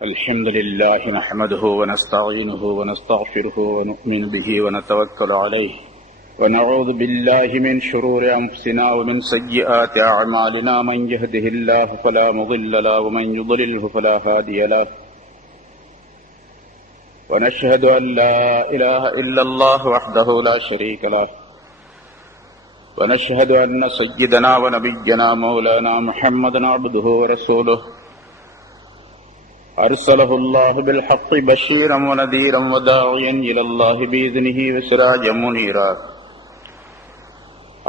الحمد لله نحمده ونستعينه ونستغفره ونؤمن به ونتوكل عليه ونعوذ بالله من شرور أنفسنا ومن سيئات أعمالنا من يهده الله فلا مضل له ومن يضلله فلا هادي له ونشهد أن لا إله إلا الله وحده لا شريك له ونشهد أن سيدنا ونبينا مولانا محمدا عبده ورسوله أرسله الله بالحق بشيرا ونذيرا وداعيا إلى الله بإذنه وسراجا منيرا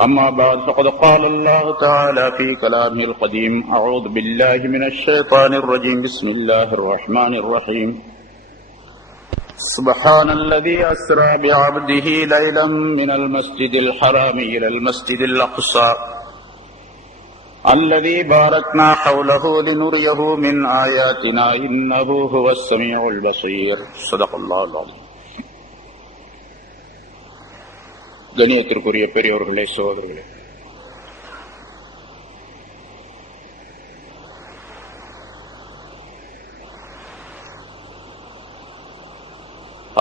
أما بعد فقد قال الله تعالى في كلامه القديم أعوذ بالله من الشيطان الرجيم بسم الله الرحمن الرحيم سبحان الذي أسرى بعبده ليلا من المسجد الحرام إلى المسجد الأقصى الذي باركنا حوله لنريه من آياتنا إنه هو السميع البصير صدق الله العظيم. கண்ணியத்திற்குரிய பெரியோர்களே, சகோதரர்களே,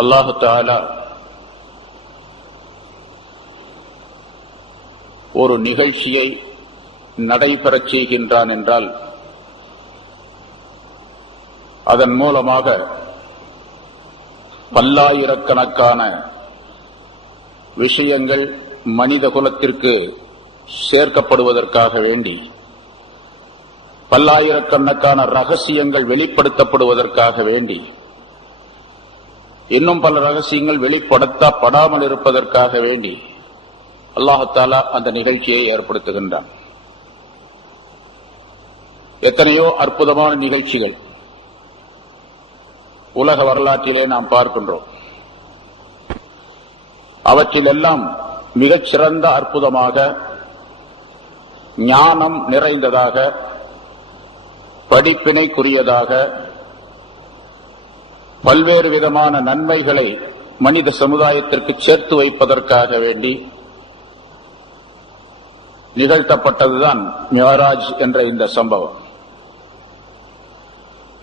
அல்லாஹு தஆலா ஒரு நிகழ்ச்சியை நடைபெறச் செய்கின்றான் என்றால் அதன் மூலமாக பல்லாயிரக்கணக்கான விஷயங்கள் மனித குலத்திற்கு சேர்க்கப்படுவதற்காக வேண்டி, பல்லாயிரக்கணக்கான ரகசியங்கள் வெளிப்படுத்தப்படுவதற்காக வேண்டி, இன்னும் பல ரகசியங்கள் வெளிப்படுத்தப்படாமல் இருப்பதற்காக வேண்டி அல்லாஹ் தஆலா அந்த நிகழ்ச்சியை ஏற்படுத்துகின்றான். எத்தனையோ அற்புதமான நிகழ்ச்சிகள் உலக வரலாற்றிலே நாம் பார்க்கின்றோம். அவற்றிலெல்லாம் மிகச்சிறந்த அற்புதமாக, ஞானம் நிறைந்ததாக, படிப்பினைக்குரியதாக, பல்வேறு விதமான நன்மைகளை மனித சமுதாயத்திற்கு சேர்த்து வைப்பதற்காக வேண்டி நிகழ்த்தப்பட்டதுதான் மிஅராஜ் என்ற இந்த சம்பவம்.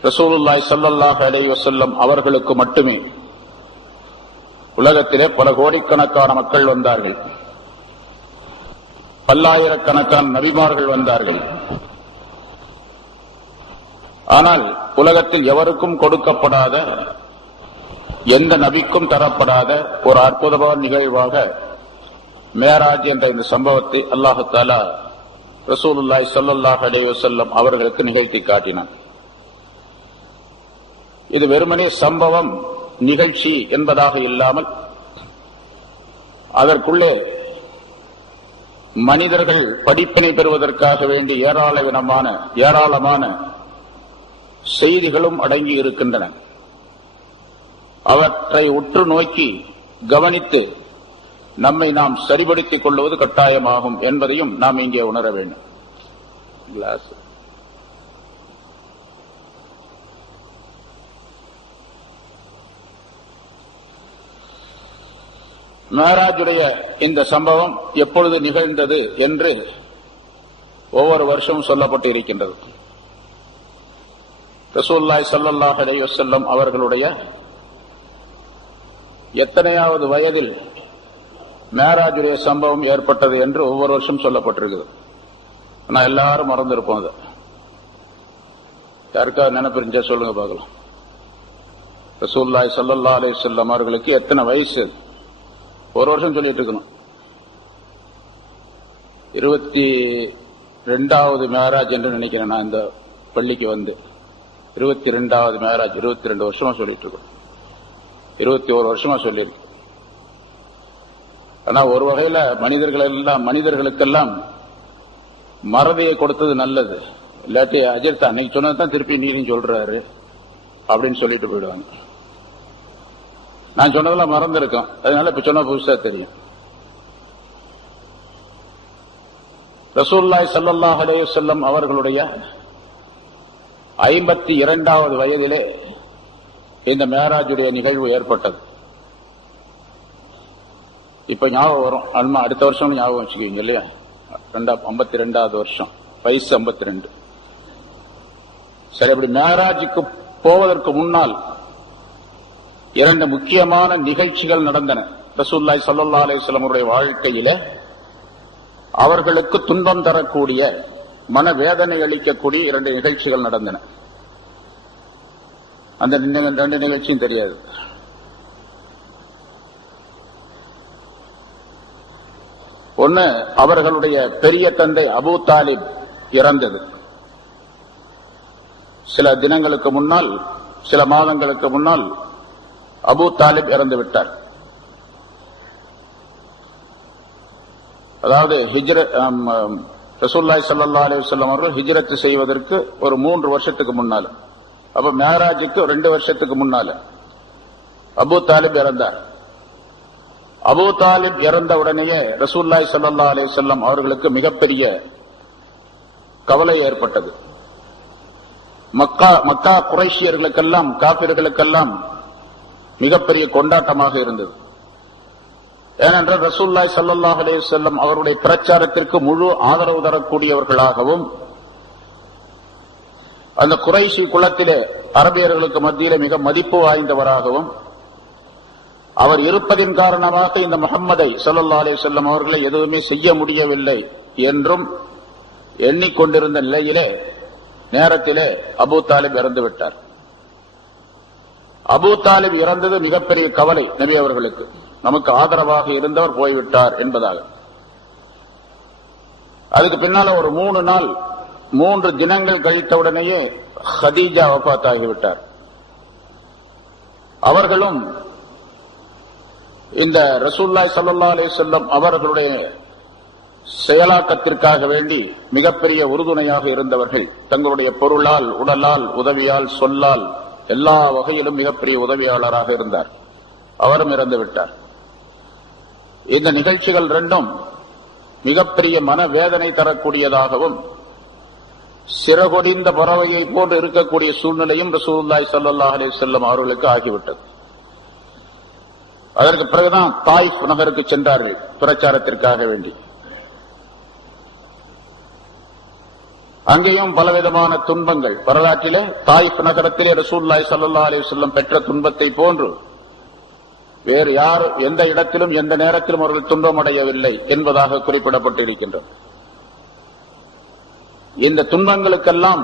ரசூலுல்லாஹி ஸல்லல்லாஹு அலைஹி வஸல்லம் அவர்களுக்கு மட்டுமே உலகத்திலே பல கோடிக்கணக்கான மக்கள் வந்தார்கள், பல்லாயிரக்கணக்கான நபிமார்கள் வந்தார்கள். ஆனால் உலகத்தில் எவருக்கும் கொடுக்கப்படாத, எந்த நபிக்கும் தரப்படாத ஒரு அற்புதமான நிகழ்வாக மிஅராஜ் என்ற இந்த சம்பவத்தை அல்லாஹ் தஆலா ரசூலுல்லாஹி ஸல்லல்லாஹு அலைஹி வஸல்லம் அவர்களுக்கு நிகழ்த்தி காட்டினான். இது வெறுமனே சம்பவம், நிகழ்ச்சி என்பதாக இல்லாமல் அதற்குள்ளே மனிதர்கள் படிப்பினை பெறுவதற்காக வேண்டி ஏராளமான செய்திகளும் அடங்கி இருக்கின்றன. அவற்றை உற்று நோக்கி கவனித்து நம்மை நாம் சரிபடுத்திக் கொள்வது கட்டாயமாகும் என்பதையும் நாம் இங்கே உணர வேண்டும். மிஅராஜுடைய இந்த சம்பவம் எப்பொழுது நிகழ்ந்தது என்று ஒவ்வொரு வருஷமும் சொல்லப்பட்டு இருக்கின்றது. ரசூலுல்லாஹி ஸல்லல்லாஹு அலைஹி வஸல்லம் அவர்களுடைய எத்தனையாவது வயதில் மிஅராஜுடைய சம்பவம் ஏற்பட்டது என்று ஒவ்வொரு வருஷம் சொல்லப்பட்டிருக்குது. ஆனா எல்லாரும் மறந்திருப்போம். அது யாருக்காவது நினைப்பிருந்தா சொல்லுங்க பார்க்கலாம். ரசூலுல்லாஹி ஸல்லல்லாஹு அலைஹி வஸல்லம் அவர்களுக்கு எத்தனை வயசு? ஒரு வருஷம் சொல்லிட்டு இருக்கணும். 22வது மிஅராஜ் என்று நினைக்கிறேன். நான் இந்த பள்ளிக்கு வந்து 22வது மிஅராஜ், 22 வருஷமா சொல்லிட்டு இருக்கோம். 21 வருஷமா சொல்லியிருக்கு. ஆனா ஒரு வகையில மனிதர்களுக்கெல்லாம் மறதியை கொடுத்தது நல்லது. இல்லாட்டி அஜர்த்தா அன்னைக்கு சொன்னதான் திருப்பி நீரும் சொல்றாரு அப்படின்னு சொல்லிட்டு போயிடுவாங்க. நான் சொன்னதெல்லாம் மறந்துருக்கோம், அதனால இப்ப சொன்ன புதுசா தெரியும். ரசூலுல்லாஹி ஸல்லல்லாஹு அலைஹி வஸல்லம் அவர்களுடைய 52வது வயதிலே இந்த மிஅராஜுடைய நிகழ்வு ஏற்பட்டது. இப்ப ஞாபகம் வரும். அல்மா அடுத்த வருஷம் ஞாபகம் வச்சுக்குவீங்க இல்லையா? 52வது வருஷம், வயசு 52. சரி, அப்படி மிஅராஜுக்கு போவதற்கு முன்னால் இரண்டு முக்கியமான நிகழ்ச்சிகள் நடந்தன. ரசூலுல்லாஹி ஸல்லல்லாஹு அலைஹி வஸல்லம் அவருடைய வாழ்க்கையில அவர்களுக்கு துன்பம் தரக்கூடிய, மனவேதனை அளிக்கக்கூடிய இரண்டு நிகழ்ச்சிகள் நடந்தன. அந்த ரெண்டு நிகழ்ச்சியும் தெரியாது. ஒன்னு, அவர்களுடைய பெரிய தந்தை அபூ தாலிப் இறந்தது. சில தினங்களுக்கு முன்னால், சில மாதங்களுக்கு முன்னால் அபூ தாலிப் இறந்து விட்டார். அதாவது ரசூலுல்லாஹி ஸல்லல்லாஹு அலைஹி வஸல்லம் அவர்கள் ஹிஜ்ரத் செய்வதற்கு ஒரு 3 வருஷத்துக்கு முன்னால, அப்ப மேராஜுக்கு 2 வருஷத்துக்கு முன்னால அபூ தாலிப் இறந்தார். அபூ தாலிப் இறந்த உடனேயே ரசூலுல்லாஹி ஸல்லல்லாஹு அலைஹி வஸல்லம் அவர்களுக்கு மிகப்பெரிய கவலை ஏற்பட்டது. மக்கா குறைஷியர்களுக்கெல்லாம், காபிர்களுக்கெல்லாம் மிகப்பெரிய கொண்டாட்டமாக இருந்தது. ஏனென்றால் ரசூலுல்லாஹி ஸல்லல்லாஹு அலைஹி வஸல்லம் அவருடைய பிரச்சாரத்திற்கு முழு ஆதரவு தரக்கூடியவர்களாகவும், அந்த குறைஷி குலத்திலே அரபியர்களுக்கு மத்தியிலே மிக மதிப்பு வாய்ந்தவராகவும் அவர் இருப்பதின் காரணமாக இந்த முஹம்மதை ஸல்லல்லாஹு அலைஹி வஸல்லம் அவர்களை எதுவுமே செய்ய முடியவில்லை என்றும் எண்ணிக்கொண்டிருந்த நிலையிலே நேரத்திலே அபூ தாலிப் இறந்து விட்டார். அபூ தாலிப் இறந்தது மிகப்பெரிய கவலை நபி அவர்களுக்கு. நமக்கு ஆதரவாக இருந்தவர் போய்விட்டார் என்பதாக. அதுக்கு பின்னால ஒரு 3 தினங்கள் கழித்தவுடனேயே ஹதீஜா வஃபாத் ஆகிவிட்டார். அவர்களும் இந்த ரசூலுல்லாஹி ஸல்லல்லாஹு அலைஹி வஸல்லம் அவர்களுடைய செயலாக்கத்திற்காக வேண்டி மிகப்பெரிய உறுதுணையாக இருந்தவர்கள். தங்களுடைய பொருளால், உடலால், உதவியால், சொல்லால், எல்லா வகையிலும் மிகப்பெரிய உதவியாளராக இருந்தார். அவரும் இறந்து விட்டார். இந்த நிகழ்ச்சிகள் ரெண்டும் மிகப்பெரிய மனவேதனை தரக்கூடியதாகவும், சிறகொடிந்த பறவையை போன்று இருக்கக்கூடிய சூழ்நிலையும் ரசூலுல்லாஹி ஸல்லல்லாஹு அலைஹி வஸல்லம் அவர்களுக்கு ஆகிவிட்டது. அதற்கு பிறகுதான் தாயிஃப் நகருக்கு சென்றார்கள் பிரச்சாரத்திற்காக வேண்டி. அங்கேயும் பலவிதமான துன்பங்கள். வரலாற்றிலே தாயிஃப் நகரத்திலே ரசூலுல்லாஹி ஸல்லல்லாஹு அலைஹி வஸல்லம் பெற்ற துன்பத்தை போன்று வேறு யார் எந்த இடத்திலும் எந்த நேரத்திலும் அவர்கள் துன்பமடையவில்லை என்பதாக குறிப்பிடப்பட்டிருக்கின்றது. இந்த துன்பங்களுக்கெல்லாம்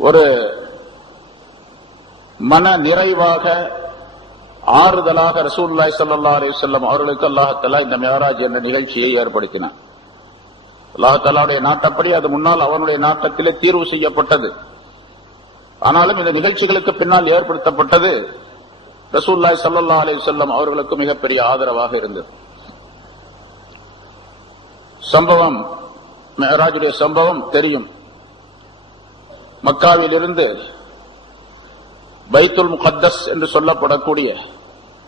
ஒரு மன நிறைவாக, ஆறுதலாக ரசூலுல்லாஹி ஸல்லல்லாஹு அலைஹி வஸல்லம் அவர்களுக்கு அல்லாஹ் தஆலா இந்த மிஅராஜ் என்ற நிகழ்ச்சியை ஏற்படுத்தினார். அல்லாஹ் தஆலாவுடைய நாட்டப்படி அது முன்னால் அவனுடைய நாட்டத்திலே தீர்வு செய்யப்பட்டது. ஆனாலும் இந்த நிகழ்ச்சிகளுக்கு பின்னால் ஏற்படுத்தப்பட்டது ரசூலுல்லாஹி ஸல்லல்லாஹு அலைஹி வஸல்லம் அவர்களுக்கு மிகப்பெரிய ஆதரவாக இருந்தது. சம்பவம், மிஅராஜுடைய சம்பவம் தெரியும். மக்காவில் இருந்து பைத்துல் முகத்தஸ் என்று சொல்லப்படக்கூடிய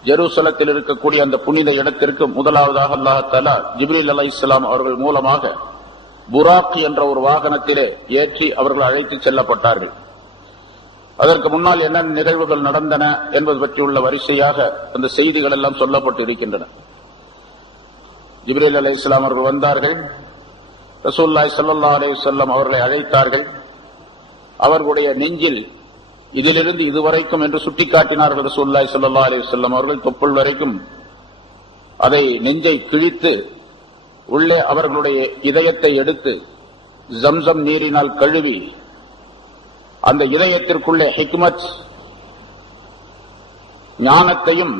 ஜெருசலத்தில் இருக்கக்கூடிய அந்த புனித இடத்திற்கு முதலாவதாக அல்லாஹ் தஆலா ஜிப்ரீல் அலைஹிஸ்ஸலாம் அவர்கள் மூலமாக புராக் என்ற ஒரு வாகனத்திலே ஏற்றி அவர்கள் அழைத்து செல்லப்பட்டார்கள். அதற்கு முன்னால் என்ன நிகழ்வுகள் நடந்தன என்பது பற்றியுள்ள வரிசையாக அந்த செய்திகள் எல்லாம் சொல்லப்பட்டு இருக்கின்றன. ஜிப்ரீல் அலைஹிஸ்ஸலாம் அவர்கள் வந்தார்கள். ரசூலுல்லாஹி ஸல்லல்லாஹு அலைஹி வஸல்லம் அவர்களை அழைத்தார்கள். அவர்களுடைய நெஞ்சில் இதிலிருந்து இதுவரைக்கும் என்று சுட்டிக்காட்டினார்கள் ரசூலுல்லாஹி ஸல்லல்லாஹு அலைஹி வஸல்லம் அவர்கள். தொப்புள் வரைக்கும் அதை நெஞ்சை கிழித்து உள்ளே அவர்களுடைய இதயத்தை எடுத்து ஜம்சம் நீரினால் கழுவி அந்த இதயத்திற்குள்ளே ஹிக்மத், ஞானத்தையும்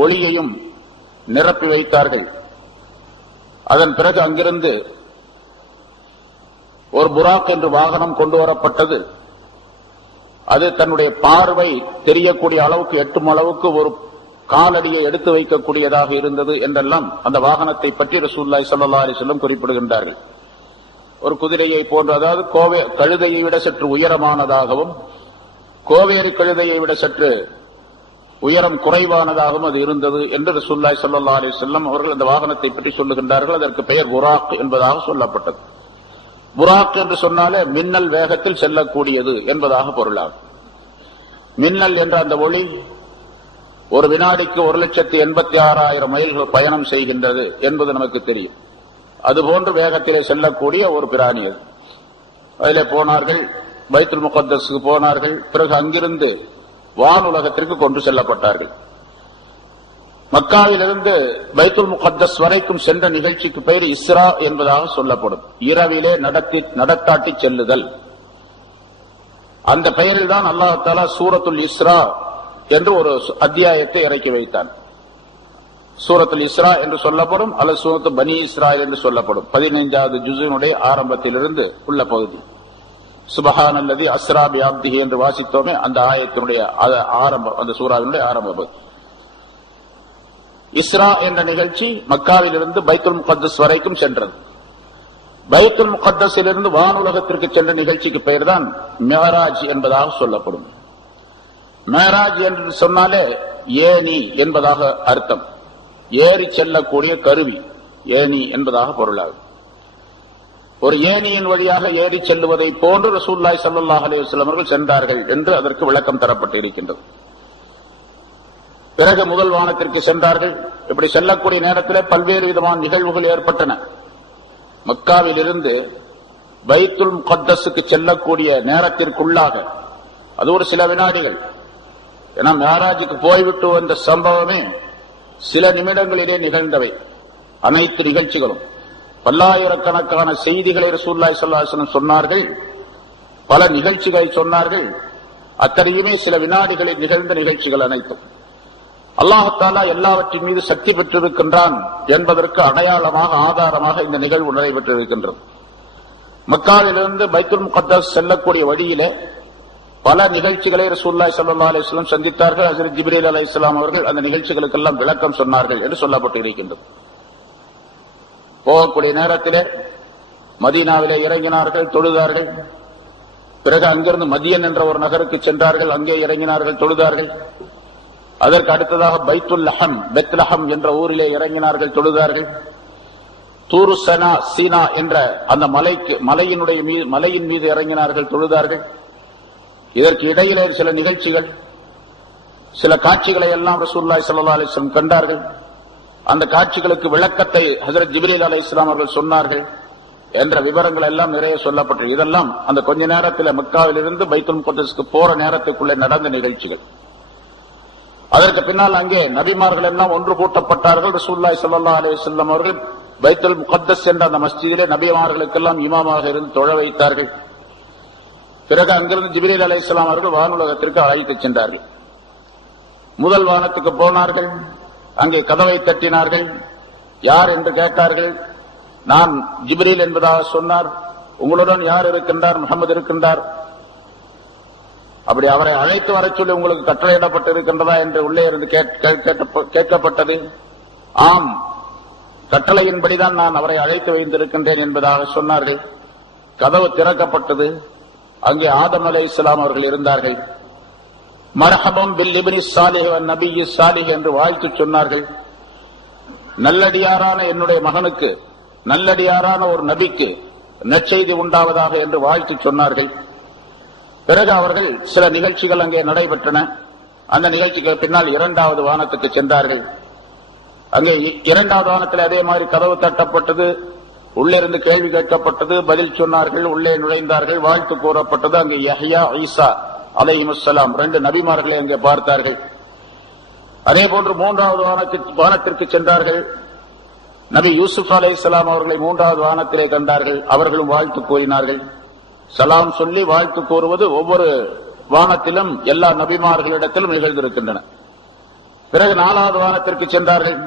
ஒளியையும் நிரப்பி வைத்தார்கள். அதன் பிறகு அங்கிருந்து ஒரு புராக் என்று வாகனம் கொண்டு வரப்பட்டது. அது தன்னுடைய பார்வை தெரியக்கூடிய அளவுக்கு, எட்டும் அளவுக்கு ஒரு காலடியை எடுத்து வைக்கக்கூடியதாக இருந்தது என்றெல்லாம் அந்த வாகனத்தை பற்றி ரசூலுல்லாஹி ஸல்லல்லாஹு அலைஹி வஸல்லம் குறிப்பிடுகின்றார்கள். ஒரு குதிரையை போன்று, அதாவது கழுதையை விட சற்று உயரமானதாகவும், கோவேறு கழுதையை விட சற்று உயரம் குறைவானதாகவும் அது இருந்தது என்று ரசூலுல்லாஹி ஸல்லல்லாஹு அலைஹி வஸல்லம் அவர்கள் அந்த வாகனத்தை பற்றி சொல்லுகின்றார்கள். அதற்கு பெயர் புராக் என்பதாக சொல்லப்பட்டது. புராக் என்று சொன்னாலே மின்னல் வேகத்தில் செல்லக்கூடியது என்பதாக பொருளாகும். மின்னல் என்ற அந்த ஒளி ஒரு வினாடிக்கு 1,86,000 மைல்கள் பயணம் செய்கின்றது என்பது நமக்கு தெரியும். அதுபோன்று வேகத்திலே செல்லக்கூடிய ஒரு பிராணி அது. அதிலே போனார்கள், பைத்துல் முகத்தஸுக்கு போனார்கள். பிறகு அங்கிருந்து வானுலகத்திற்கு கொண்டு செல்லப்பட்டார்கள். மக்காவிலிருந்து பைத்துல் முகத்தஸ் வரைக்கும் சென்ற நிகழ்ச்சிக்கு பெயர் இஸ்ரா என்பதாக சொல்லப்படும். இரவிலே நடக்காட்டி செல்லுதல். அந்த பெயரில் தான் அல்லாஹ் தஆலா சூரத்துல் இஸ்ரா என்று ஒரு அத்தியாயத்தை இறக்கி வைத்தான். சூரத்துல் இஸ்ரா என்று சொல்லப்படும், அல்லது சூரத்து பனி இஸ்ராயில் என்று சொல்லப்படும். 15வது ஜுஸினுடைய ஆரம்பத்திலிருந்து உள்ள பகுதி. சுபஹானல்லதி அஸ்ரா பி அப்திஹி என்று வாசித்தோமே, அந்த ஆயத்தினுடைய ஆரம்பம், அந்த சூராவினுடைய ஆரம்ப பகுதி. இஸ்ரா என்ற நிகழ்ச்சி மக்காவிலிருந்து பைத்துல் முகத்தஸ் வரைக்கும் சென்றது. பைத்துல் முகத்தஸிலிருந்து வானுலகத்திற்கு சென்ற நிகழ்ச்சிக்கு பெயர் தான் மிஅராஜ் என்பதாக சொல்லப்படும். மிஅராஜ் என்று சொன்னாலே ஏணி என்பதாக அர்த்தம். ஏறி செல்லக்கூடிய கருவி, ஏணி என்பதாக பொருளாகும். ஒரு ஏணியின் வழியாக ஏறி செல்லுவதை போன்று ரசூலுல்லாஹி ஸல்லல்லாஹு அலைஹி வஸல்லம் அவர்கள் சென்றார்கள் என்று அதற்கு விளக்கம் தரப்பட்டு இருக்கின்றது. பிறகு முதல் வானத்திற்கு சென்றார்கள். இப்படி செல்லக்கூடிய நேரத்தில் பல்வேறு விதமான நிகழ்வுகள் ஏற்பட்டன. மக்காவில் இருந்து பைத்துல் முகத்தஸுக்கு செல்லக்கூடிய நேரத்திற்குள்ளாக, அது ஒரு சில வினாடிகள். ஏன்னா மிஅராஜுக்கு போய்விட்டு வந்த சம்பவமே சில நிமிடங்களிலே நிகழ்ந்தவை. அனைத்து நிகழ்ச்சிகளும் பல்லாயிரக்கணக்கான செய்திகளை ரசூலுல்லாஹி ஸல்லல்லாஹு அலைஹி வஸல்லம் சொன்னார்கள். பல நிகழ்ச்சிகளை சொன்னார்கள். அத்தனையுமே சில வினாடிகளில் நிகழ்ந்த நிகழ்ச்சிகள் அனைத்தும். அல்லாஹ் தஆலா எல்லாவற்றின் மீது சக்தி பெற்றிருக்கின்றான் என்பதற்கு அடையாளமாக, ஆதாரமாக இந்த நிகழ்வு நடைபெற்றிருக்கின்றது. மக்காவிலிருந்து பைத்துல் முகத்தஸ் செல்லக்கூடிய வழியிலே பல நிகழ்ச்சிகளை ரசூலுல்லாஹி ஸல்லல்லாஹு அலைஹி வஸல்லம் சந்தித்தார்கள். ஹஜ்ரத் ஜிப்ரீல் அலைஹிஸ்ஸலாம் அவர்கள் அந்த நிகழ்ச்சிகளுக்கெல்லாம் விளக்கம் சொன்னார்கள் என்று சொல்லப்பட்டு இருக்கின்றது. போகக்கூடிய நேரத்திலே மதீனாவிலே இறங்கினார்கள், தொழுதார்கள். பிறகு அங்கிருந்து மதியன் என்ற ஒரு நகருக்கு சென்றார்கள், அங்கே இறங்கினார்கள், தொழுதார்கள். அதற்கு அடுத்ததாக பெத்லஹம் என்ற ஊரிலே இறங்கினார்கள், தொழுதார்கள். தூரு சீனா என்ற அந்த மலையின் மீது இறங்கினார்கள், தொழுதார்கள். இதற்கு இடையிலே சில நிகழ்ச்சிகள், சில காட்சிகளை எல்லாம் ரசூலுல்லாஹி ஸல்லல்லாஹு அலைஹி வஸல்லம் கண்டார்கள். அந்த காட்சிகளுக்கு விளக்கத்தை ஹஜ்ரத் ஜிப்ரீல் அலைஹிஸ்ஸலாம் அவர்கள் சொன்னார்கள் என்ற விவரங்கள் எல்லாம் நிறைய சொல்லப்பட்டது. இதெல்லாம் அந்த கொஞ்ச நேரத்தில் மக்காவிலிருந்து பைத்துல் முகத்தஸுக்கு போற நேரத்துக்குள்ளே நடந்த நிகழ்ச்சிகள். அதற்கு பின்னால் அங்கே நபிமார்கள் எல்லாம் ஒன்று கூட்டப்பட்டார்கள். ரசூலுல்லாஹி ஸல்லல்லாஹு அலைஹி வஸல்லம் அவர்கள் பைத்துல் முகத்தஸ் என்ற அந்த மஸ்ஜிதிலே நபிமார்களுக்கெல்லாம் இமாமாக இருந்து தொழ வைத்தார்கள். பிறகு அங்கிருந்து ஜிப்ரீல் அலைஹிஸ்ஸலாம் அவர்கள் வானுலகத்திற்கு அழைத்துச் சென்றார்கள். முதல் வானத்துக்கு போனார்கள். அங்கே கதவை தட்டினார்கள். யார் என்று கேட்டார்கள். நான் ஜிப்ரீல் என்பதாக சொன்னார். உங்களுடன் யார் இருக்கின்றார்? முஹம்மது இருக்கின்றார். அப்படி அவரை அழைத்து வர சொல்லி உங்களுக்கு கட்டளையிடப்பட்டு இருக்கின்றதா என்று உள்ளே இருந்து கேட்கப்பட்டது. ஆம், கட்டளையின்படிதான் நான் அவரை அழைத்து வைத்திருக்கின்றேன் என்பதாக சொன்னார்கள். கதவு திறக்கப்பட்டது. அங்கே ஆதம் அலைஹிஸ்ஸலாம் அவர்கள் இருந்தார்கள். மர்ஹபம் பில் இப்னி ஸாலிஹ் வன் நபிய்யி ஸாலிஹ் என்று வாழ்த்து சொன்னார்கள். நல்லடியாரான என்னுடைய மகனுக்கு, நல்லடியாரான ஒரு நபிக்கு நற்செய்தி உண்டாவதாக என்று வாழ்த்து சொன்னார்கள். பிறகு அவர்கள் சில நிகழ்ச்சிகள் அங்கே நடைபெற்றன. அந்த நிகழ்ச்சிகள் பின்னால் இரண்டாவது வானத்துக்கு சென்றார்கள். அங்கே இரண்டாவது வானத்தில் அதே மாதிரி கதவு தட்டப்பட்டது. உள்ளிருந்து கேள்வி கேட்கப்பட்டது. பதில் சொன்னார்கள். உள்ளே நுழைந்தார்கள். வாழ்த்து கூறப்பட்டது. அங்கே யஹ்யா, ஈசா அலைஹிமுஸ்ஸலாம் 2 நபிமார்களை அங்கே பார்த்தார்கள். அதே போன்று மூன்றாவது வானத்திற்கு சென்றார்கள். நபி யூசுப் அலைஹிஸ்ஸலாம் அவர்களை மூன்றாவது வானத்திலே கண்டார்கள். அவர்களும் வாழ்த்து கூறினார்கள். சலாம் சொல்லி வாழ்த்து கூறுவது ஒவ்வொரு வானத்திலும் எல்லா நபிமார்களிடத்திலும் நிகழ்ந்திருக்கின்றன. பிறகு 4வது வானத்திற்கு சென்றார்கள்.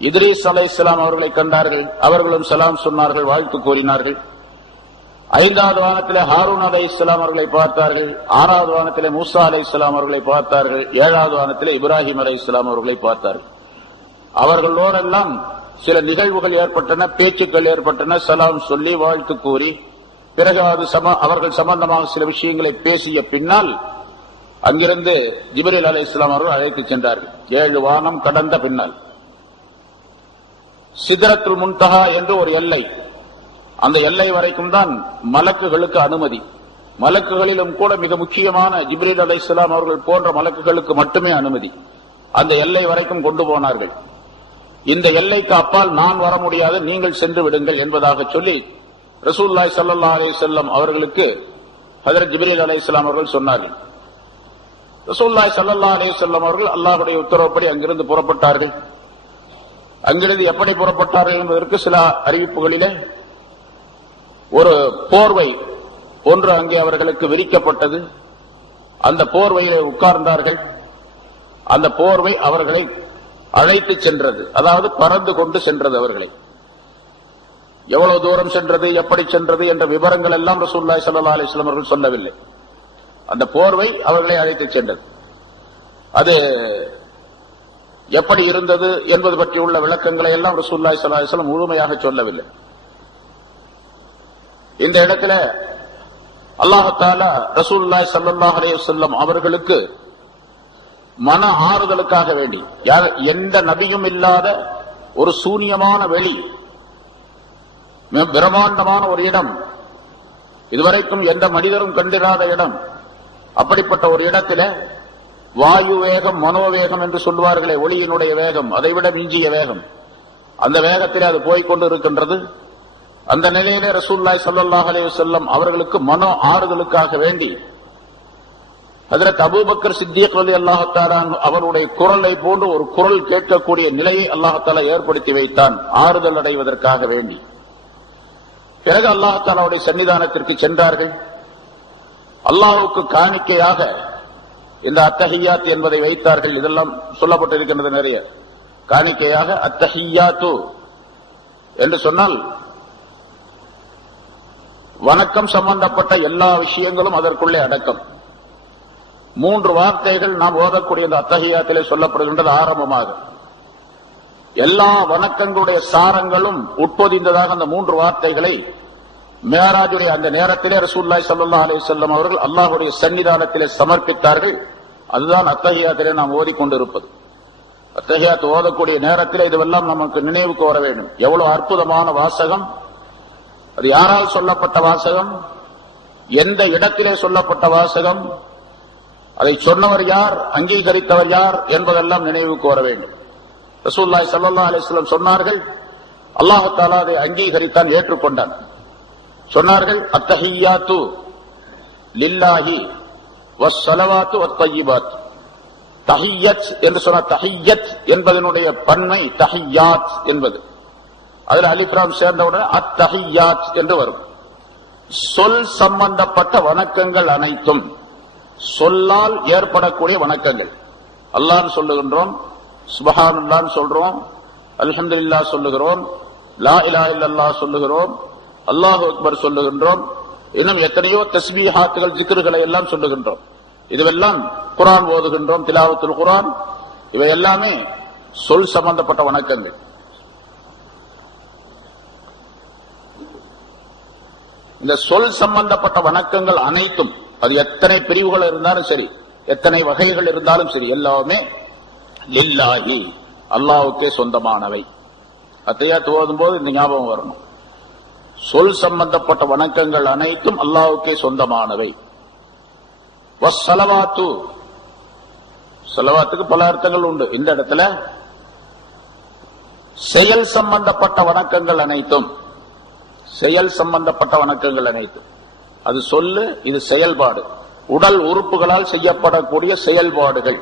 இத்ரீஸ் அலைஹிஸ்ஸலாம் அவர்களை கண்டார்கள். அவர்களும் சலாம் சொன்னார்கள், வாழ்த்து கூறினார்கள். 5வது வானத்திலே ஹாரூன் அலைஹிஸ்ஸலாம் அவர்களை பார்த்தார்கள். 6வது வானத்திலே மூசா அலைஹிஸ்ஸலாம் அவர்களை பார்த்தார்கள். 7வது வானத்திலே இப்ராஹிம் அலைஹிஸ்ஸலாம் அவர்களை பார்த்தார்கள். அவர்களோரெல்லாம் சில நிகழ்வுகள் ஏற்பட்டன, பேச்சுக்கள் ஏற்பட்டன. சலாம் சொல்லி வாழ்த்து கூறி பிறகு அவர்கள் சம்பந்தமாக சில விஷயங்களை பேசிய பின்னால் அங்கிருந்து ஜிப்ரீல் அலைஹிஸ்ஸலாம் அவர்கள் அழைத்து சென்றார்கள். 7 வானம் கடந்த பின்னால் சிதரத்துல் முன்தஹா என்று ஒரு எல்லை, அந்த எல்லை வரைக்கும் தான் மலக்குகளுக்கு அனுமதி. மலக்குகளிலும் கூட மிக முக்கியமான ஜிப்ரீல் அலைஹிஸ்ஸலாம் அவர்கள் போன்ற மலக்குகளுக்கு மட்டுமே அனுமதி. அந்த எல்லை வரைக்கும் கொண்டு போனார்கள். இந்த எல்லைக்கு அப்பால் நான் வர முடியாது, நீங்கள் சென்று விடுங்கள் என்பதாக சொல்லி ரசூலுல்லாஹி ஸல்லல்லாஹு அலைஹி வஸல்லம் அவர்களுக்கு ஹஜ்ரத் ஜிப்ரீல் அலைஹிஸ்ஸலாம் அவர்கள் சொன்னார்கள். ரசூலுல்லாஹி ஸல்லல்லாஹு அலைஹி வஸல்லம் அவர்கள் அல்லாஹ்வுடைய உத்தரவுப்படி அங்கிருந்து புறப்பட்டார்கள். அங்கிருந்து எப்படி புறப்பட்டார்கள் என்பதற்கு சில அறிவிப்புகளிலே ஒரு போர்வை ஒன்று அங்கே அவர்களுக்கு விரிக்கப்பட்டது. அந்த போர்வையிலே உட்கார்ந்தார்கள். அந்த போர்வை அவர்களை அழைத்து சென்றது, அதாவது பறந்து கொண்டு சென்றது. அவர்களை எவ்வளவு தூரம் சென்றது, எப்படி சென்றது என்ற விவரங்கள் எல்லாம் ரசூலுல்லாஹி ஸல்லல்லாஹு அலைஹி வஸல்லம் அவர்கள் சொல்லவில்லை. அந்த போர்வை அவர்களை அழைத்து சென்றது. அது எப்படி இருந்தது என்பது பற்றியுள்ள விளக்கங்களை எல்லாம் ரசூலுல்லாஹி ஸல்லல்லாஹு அலைஹி வஸல்லம் முழுமையாக சொல்லவில்லை. இந்த இடத்துல அல்லாஹ் தஆலா ரசூலுல்லாஹி ஸல்லல்லாஹு அலைஹி வஸல்லம் அவர்களுக்கு மன ஆறுதலுக்காக வேண்டி, எந்த நபியும் இல்லாத ஒரு சூன்யமான வெளி, பிரம்மாண்டமான ஒரு இடம், இதுவரைக்கும் எந்த மனிதரும் கண்டிராத இடம், அப்படிப்பட்ட ஒரு இடத்தில வாயு வேகம், மனோவேகம் என்று சொல்வார்களே, ஒளியினுடைய வேகம், அதைவிட மிஞ்சிய வேகம், அந்த வேகத்திலே அது போய்கொண்டு இருக்கின்றது. அந்த நிலையிலே ரசூலுல்லாஹி ஸல்லல்லாஹு அலைஹி வஸல்லம் அவர்களுக்கு மனோ ஆறுதலுக்காக வேண்டி ஹஜ்ரத் அபூபக்கர் சித்திக் ரலியல்லாஹு தஆலா அவருடைய குரலை போன்று ஒரு குரல் கேட்கக்கூடிய நிலையை அல்லாஹ் தஆலா ஏற்படுத்தி வைத்தான், ஆறுதல் அடைவதற்காக வேண்டி. பிறகு அல்லாஹ் தஆலாவுடைய சன்னிதானத்திற்கு சென்றார்கள். அல்லாஹ்வுக்கு காணிக்கையாக இந்த அத்தஹியாத் என்பதை வைத்தார்கள். இதெல்லாம் சொல்லப்பட்டிருக்கின்றது நிறைய. காணிக்கையாக அத்தஹியாத்து என்று சொன்னால் வணக்கம் சம்பந்தப்பட்ட எல்லா விஷயங்களும் அதற்குள்ளே அடக்கம். 3 வார்த்தைகள் நாம் ஓதக்கூடிய இந்த அத்தஹியாத்திலே சொல்லப்படுகின்றது. ஆரம்பமாக எல்லா வணக்கங்களுடைய சாரங்களும் உட்பொதிந்ததாக அந்த 3 வார்த்தைகளை மேராஜுடைய அந்த நேரத்திலே ரசூலுல்லாஹி ஸல்லல்லாஹு அலைஹி வஸல்லம் அவர்கள் அல்லாஹ்வுடைய சன்னிதானத்திலே சமர்ப்பித்தார்கள். அதுதான் அத்தஹியாத்திலே நாம் ஓதிக்கொண்டிருப்பது. அத்தஹியாத் ஓதக்கூடிய நேரத்திலே இதுவெல்லாம் நமக்கு நினைவுக்கு வர வேண்டும். எவ்வளவு அற்புதமான வாசகம், அது யாரால் சொல்லப்பட்ட வாசகம், எந்த இடத்திலே சொல்லப்பட்ட வாசகம், அதை சொன்னவர் யார், அங்கீகரித்தவர் யார் என்பதெல்லாம் நினைவுக்கு வர வேண்டும். ரசூலுல்லாஹி ஸல்லல்லாஹு அலைஹி வஸல்லம் சொன்னார்கள், அல்லாஹ் தஆலா அதை அங்கீகரித்தான், ஏற்றுக்கொண்டான். சொன்னார்கள், அத்தஹியாத்து லில்லாஹி வஸ்ஸலவாத்து வத்தய்யிபாத். தஹியத் என்று சொன்ன தஹியத் என்பதனுடைய பன்மை தஹியாத் என்பது. அதில் அலிஃப் லாம் சேர்ந்தவுடன் அத்தஹியாத் என்று வரும். சொல் சம்பந்தப்பட்ட வணக்கங்கள் அனைத்தும், சொல்லால் ஏற்படக்கூடிய வணக்கங்கள். அல்லாஹ் சொல்லுகின்றோம், சுப்ஹானல்லாஹ் சொல்றோம், அல்ஹம்துலில்லாஹ் சொல்லுகிறோம், லா இலாஹ இல்லல்லாஹ் சொல்லுகிறோம், அல்லாஹு அக்பர் சொல்லுகின்றோம், இன்னும் எத்தனையோ தஸ்பீஹாத்துகள், ஜிக்ருகளை எல்லாம் சொல்லுகின்றோம். இதுவெல்லாம் குர்ஆன் ஓதுகின்றோம், திலாவத்துல் குர்ஆன், இவை எல்லாமே சொல் சம்பந்தப்பட்ட வணக்கங்கள். இந்த சொல் சம்பந்தப்பட்ட வணக்கங்கள் அனைத்தும், அது எத்தனை பிரிவுகள் இருந்தாலும் சரி, எத்தனை வகைகள் இருந்தாலும் சரி, எல்லாமே லில்லாஹி, அல்லாஹ்வுக்கே சொந்தமானவை. அத்தஹியாத் ஓதும் போது இந்த ஞாபகம் வரணும். சொல் சம்பந்தப்பட்ட வணக்கங்கள் அனைத்தும் அல்லாஹ்வுக்கே சொந்தமானவை. வஸ்ஸலவாத்து, ஸலவாத்துக்கு பல அர்த்தங்கள் உண்டு. இந்த இடத்துல செயல் சம்பந்தப்பட்ட வணக்கங்கள் அனைத்தும், செயல் சம்பந்தப்பட்ட வணக்கங்கள் அனைத்தும், அது சொல்லு, இது செயல்பாடு, உடல் உறுப்புகளால் செய்யப்படக்கூடிய செயல்பாடுகள்.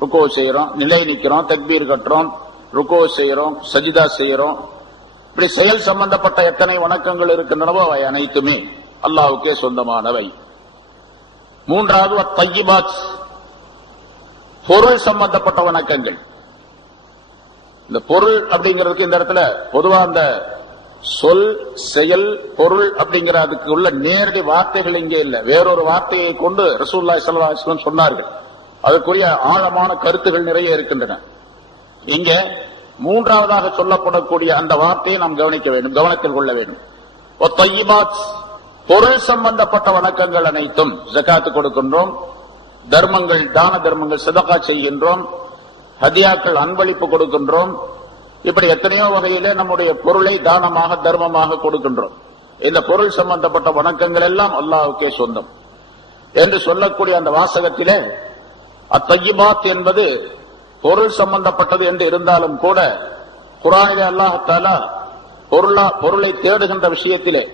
ருக்கோ செய்யறோம், நிலை நிக்கிறோம், தக்பீர் கட்டுறோம், ருக்கோ செய்யறோம், சஜிதா செய்யறோம், இப்படி செயல் சம்பந்தப்பட்ட எத்தனை வணக்கங்கள் இருக்கின்றனவோ அவை அனைத்துமே அல்லாஹ்வுக்கே சொந்தமானவை. மூன்றாவது அத்தய்யிபாத், பொருள் சம்பந்தப்பட்ட வணக்கங்கள். இந்த பொருள் அப்படிங்கிறதுக்கு இந்த இடத்துல பொதுவா அந்த சொல், செயல், பொருள் அப்படிங்கிற அதுக்கு உள்ள நேரடி வார்த்தைகள் இங்கே இல்லை. வேறொரு வார்த்தையை கொண்டு ரசூலுல்லாஹி ஸல்லல்லாஹு அலைஹி வஸல்லம் சொன்னார்கள். அதுக்குரிய ஆழமான கருத்துகள் நிறைய இருக்கின்றன. இங்க மூன்றாவதாக சொல்லப்படக்கூடிய அந்த வார்த்தையை நாம் கவனிக்க வேண்டும், கவனத்தில் கொள்ள வேண்டும். தய்யிபாத், பொருள் சம்பந்தப்பட்ட வணக்கங்கள் அனைத்தும், ஜகாத்து கொடுக்கின்றோம், தர்மங்கள், தான தர்மங்கள், சதகா செய்கின்றோம், ஹதியாக்கள், அன்பளிப்பு கொடுக்கின்றோம், இப்படி எத்தனையோ வகையிலே நம்முடைய பொருளை தானமாக, தர்மமாக கொடுக்கின்றோம். இந்த பொருள் சம்பந்தப்பட்ட வணக்கங்கள் எல்லாம் அல்லாஹ்வுக்கே சொந்தம் என்று சொல்லக்கூடிய அந்த வாசகத்திலே அத்தய்யிபாத் என்பது பொருள் சம்பந்தப்பட்டது என்று இருந்தாலும் கூட, குர்ஆனிலே அல்லாஹ் தஆலா பொருளை தேடுகின்ற விஷயத்திலே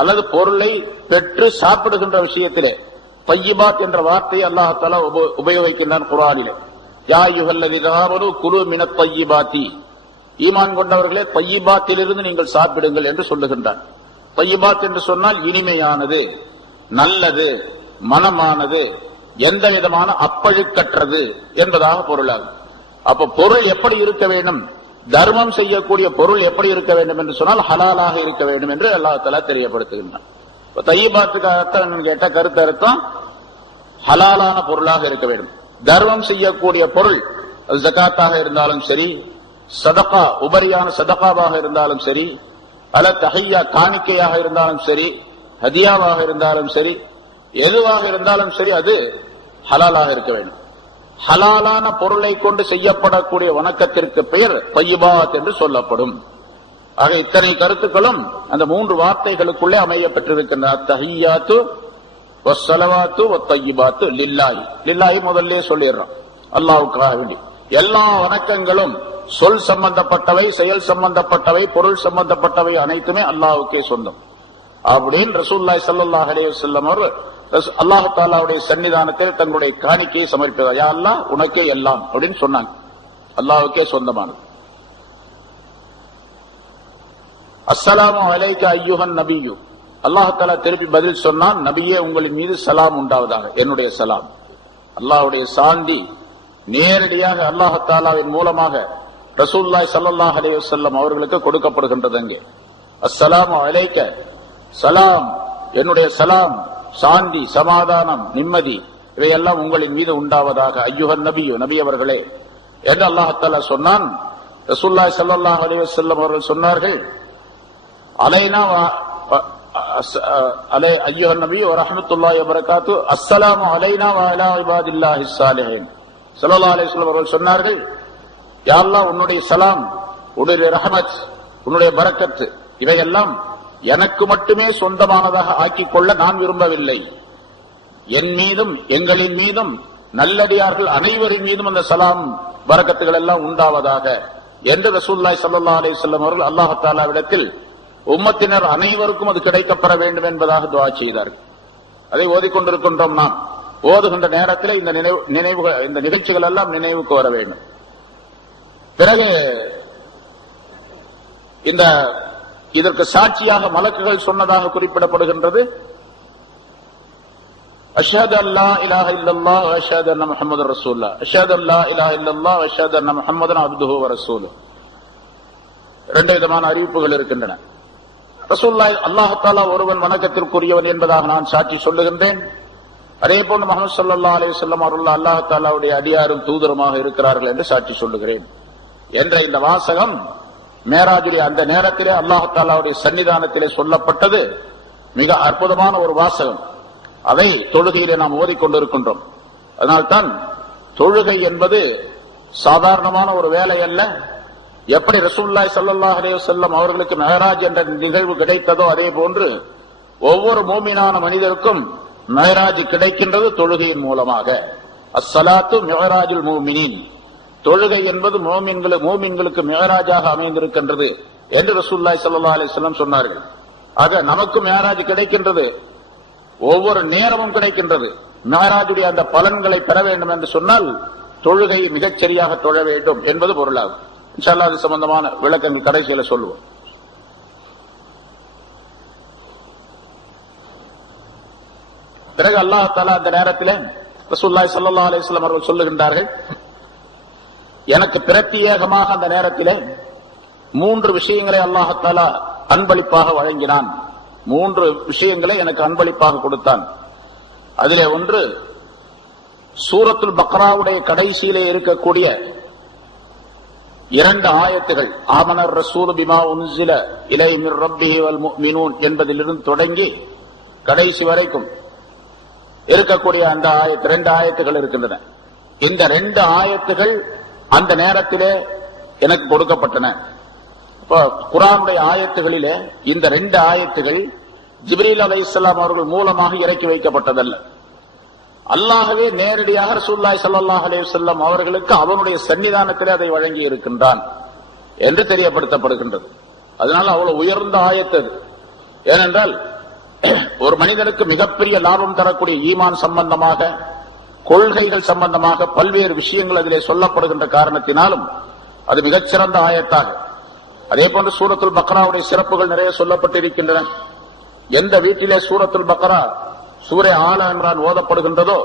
அல்லது பொருளை பெற்று சாப்பிடுகின்ற விஷயத்திலே தய்யிபாத் என்ற வார்த்தையை அல்லாஹ் தஆலா உபயோகிக்கின்றான் குர்ஆனிலே. யா அய்யுஹல்லதீன ஆமனூ குலூ மினத் தய்யிபாத்தி, ஈமான் கொண்டவர்களே தய்யிபாத்திலிருந்து நீங்கள் சாப்பிடுங்கள் என்று சொல்லுகின்றான். தய்யிபாத் என்று சொன்னால் இனிமையானது, நல்லது, மனமானது, எந்த விதமான அப்பழுக்கற்றது என்பதாக பொருளாகும். அப்ப பொருள் எப்படி இருக்க வேண்டும், தர்மம் செய்யக்கூடிய பொருள் எப்படி இருக்க வேண்டும் என்று சொன்னால் ஹலாலாக இருக்க வேண்டும் என்று அல்லாஹ் தஆலா தெரியப்படுத்துகின்றான். தய்யிபாத்துக்கு அர்த்தம் கேட்ட கருத்து அர்த்தம் ஹலாலான பொருளாக இருக்க வேண்டும். தர்மம் செய்யக்கூடிய பொருள் அது ஜகாத்தாக இருந்தாலும் சரி, சதகா உபரியான சதகாவாக இருந்தாலும் சரி, அல்ல தஹியா காணிக்கையாக இருந்தாலும் சரி, ஹதியாவாக இருந்தாலும் சரி, எதுவாக இருந்தாலும் சரி அது ஹலாலாக இருக்க வேண்டும். ஹலாலான பொருளை கொண்டு செய்யப்படக்கூடிய வணக்கத்திற்கு பெயர் தய்யிபாத் என்று சொல்லப்படும். ஆக இத்தனை கருத்துக்களும் அந்த 3 வார்த்தைகளுக்குள்ளே அமையப்பட்டிருக்கின்ற அத்தஹியாத்து வஸ்ஸலவாத்து வத்தய்யிபாத்து லில்லாஹி. லில்லாஹி முதல்ல சொல்லிடுறோம், அல்லாஹ்வுக்காக வேண்டி. எல்லா வணக்கங்களும் சொல் சம்பந்தப்பட்டவை, செயல் சம்பந்தப்பட்டவை, பொருள் சம்பந்தப்பட்டவை அனைத்துமே அல்லாஹ்வுக்கே சொந்தம் அப்படின்னு ரசூலுல்லாஹி ஸல்லல்லாஹு அலைஹி வஸல்லம் அவர்கள் அல்லாஹ் தஆலாவுடைய சன்னிதானத்தில் தங்களுடைய காணிக்கையை சமர்ப்பித்தார். யா அல்லாஹ் உனக்கே எல்லாம் அப்படின்னு சொன்னாங்க, அல்லாஹ்வுக்கே சொந்தமானது. அஸ்ஸலாமு அலைக்க அய்யுஹன் நபியு, அல்லாஹ் தஆலா திருப்பி பதில் சொன்னான், நபியே உங்களின் மீது சலாம் உண்டாவதாக, என்னுடைய சலாம். அல்லாஹ்வுடைய சாந்தி நேரடியாக அல்லாஹ் தஆலாவின் மூலமாக ரசூலுல்லாஹி ஸல்லல்லாஹு அலைஹி வஸல்லம் அவர்களுக்கு கொடுக்கப்படுகின்றது. அங்கே அஸ்ஸலாமு அலைக்க, சலாம், என்னுடைய சலாம், சாந்தி, சமாதானம், நிம்மதி இவையெல்லாம் உங்களின் மீது உண்டாவதாக, அய்யுஹன் நபியு, நபி அவர்களே என்று அல்லாஹ் தஆலா சொன்னான். ரசூலுல்லாஹி ஸல்லல்லாஹு அலைஹி வஸல்லம் அவர்கள் சொன்னார்கள், அலைனா அய்யுஹன் நபி வ ரஹ்மத்துல்லாஹி வ பரகாத்து அஸ்ஸலாமு அலைனா வ அலா இபாதில்லாஹிஸ் ஸாலிஹீன். ஸல்லல்லாஹு அலைஹி வஸல்லம் அவர்கள் சொன்னார்கள், யா அல்லாஹ் உன்னுடைய சலாம், உன்னுடைய ரஹமத், உன்னுடைய பரக்கத் இவையெல்லாம் எனக்கு மட்டுமே சொந்தமானதாக ஆக்கிக் கொள்ள நான் விரும்பவில்லை. என் மீதும் எங்களின் மீதும் நல்லடியார்கள் அனைவரின் மீதும் அந்த சலாம் பரக்கத்துகள் எல்லாம் உண்டாவதாக என்று ரசூலுல்லாஹி ஸல்லல்லாஹு அலைஹி வஸல்லம் அவர்கள் அல்லாஹ் தஆலாவிடத்தில் உம்மத்தினர் அனைவருக்கும் அது கிடைக்கப்பெற வேண்டும் என்பதாக துஆ செய்தார்கள். அதை ஓதிக்கொண்டிருக்கின்றோம். நாம் ஓதுகின்ற நேரத்தில் இந்த நிகழ்ச்சிகள் எல்லாம் நினைவுக்கு வர வேண்டும். பிறகு இதற்கு சாட்சியாக மலக்குகள் சொன்னதாக குறிப்பிடப்படுகின்றது, அஷ்ஹது அல்லா இலாஹ இல்லல்லாஹ் வ அஷ்ஹது அன்ன முஹம்மதர் ரசூலுல்லாஹ், அஷ்ஹது அல்லா இலாஹ இல்லல்லாஹ் வ அஷ்ஹது அன்ன முஹம்மதன் அப்துஹு வ ரசூலுஹு. 2 விதமான அறிவிப்புகள் இருக்கின்றன. ரசூலுல்லாஹ் அல்லாஹ் தஆலா ஒருவன் வணக்கத்திற்குரியவன் என்பதாக நான் சாட்சி சொல்லுகின்றேன். அதே போன்று முஹம்மது ஸல்லல்லாஹு அலைஹி வஸல்லம் அவர்கள் அல்லாஹ் தஆலாவுடைய அடியாரும் தூதருமாக இருக்கிறார்கள் என்று சாட்சி சொல்லுகிறேன் என்ற இந்த வாசகம் மேராஜுடைய அந்த நேரத்திலே அல்லாஹ் தஆலாவுடைய சன்னிதானத்திலே சொல்லப்பட்டது. மிக அற்புதமான ஒரு வாசகம். அதை தொழுகையிலே நாம் ஓதிக்கொண்டிருக்கின்றோம். அதனால்தான் தொழுகை என்பது சாதாரணமான ஒரு வேலை அல்ல. எப்படி ரசூலுல்லாஹி ஸல்லல்லாஹு அலைஹி வஸல்லம் அவர்களுக்கு மிஅராஜ் என்ற நிகழ்வு கிடைத்ததோ அதே போன்று ஒவ்வொரு மூமினான மனிதருக்கும் மிஅராஜ் கிடைக்கின்றது தொழுகையின் மூலமாக. அஸ்ஸலாத்து மிஅராஜுல் மூமினீன், தொழுகை என்பது மூமின்களுக்கு மிஅராஜாக அமைந்திருக்கின்றது என்று ரசூலுல்லாஹி ஸல்லல்லாஹு அலைஹி வஸல்லம் சொன்னார்கள். ஆக நமக்கு மிஅராஜ் கிடைக்கின்றது, ஒவ்வொரு நேரமும் கிடைக்கின்றது. மிஅராஜுடைய அந்த பலன்களை பெற வேண்டும் என்று சொன்னால் தொழுகையை மிகச் சரியாக தொழ வேண்டும் என்பது பொருளாகும். இன்ஷா அல்லாஹ் அது சம்பந்தமான விளக்கங்கள் கடைசியில சொல்லுவோம். பிறகு அல்லாஹ் தஆலா அந்த நேரத்தில் ரசூலுல்லாஹி ஸல்லல்லாஹு அலைஹி வஸல்லம் அவர்கள் சொல்லுகின்றார்கள், எனக்கு பிரத்யேகமாக அந்த நேரத்தில் 3 விஷயங்களை அல்லாஹ் தஆலா அன்பளிப்பாக வழங்கினான். 3 விஷயங்களை எனக்கு அன்பளிப்பாக கொடுத்தான். அதிலே ஒன்று சூரத்துல் பக்ராவுடைய கடைசியிலே இருக்கக்கூடிய 2 ஆயத்துகள், ஆமனர் ரசூல் பிமா உன்சில இலைஹி மிர் ரப்பிஹி வல் முஃமினூன் என்பதிலிருந்து தொடங்கி கடைசி வரைக்கும் இருக்கக்கூடிய அந்த 2 ஆயத்துகள் இருக்கின்றன. இந்த 2 ஆயத்துகள் அந்த நேரத்திலே எனக்கு கொடுக்கப்பட்டன. இப்போ குர்ஆனுடைய ஆயத்துகளிலே இந்த 2 ஆயத்துகள் ஜிப்ரீல் அலைஹிஸ்ஸலாம் அவர்கள் மூலமாக இறக்கி வைக்கப்பட்டதல்ல. அல்லாஹ்வே நேரடியாக ரசூலுல்லாஹி ஸல்லல்லாஹு அலைஹி வஸல்லம் அவர்களுக்கு அவனுடைய சன்னிதானத்திலே அதை வழங்கி இருக்கின்றான் என்று தெரியப்படுத்தப்படுகின்றது. அதனால அவ்வளவு உயர்ந்த ஆயத்து அது. ஏனென்றால் ஒரு மனிதனுக்கு மிகப்பெரிய லாபம் தரக்கூடிய ஈமான் சம்பந்தமாக, கொள்கைகள் சம்பந்தமாக பல்வேறு விஷயங்கள் அதிலே சொல்லப்படுகின்ற காரணத்தினாலும் அது மிகச்சிறந்த ஆயத்தாக. அதே போன்று சூரத்துல் பக்ராவுடைய சிறப்புகள் நிறைய சொல்லப்பட்டிருக்கின்றன. எந்த வீட்டிலே சூரத்துல் பக்ரா சூரே ஆல இம்ரான் ஓதப்படுகின்றதோ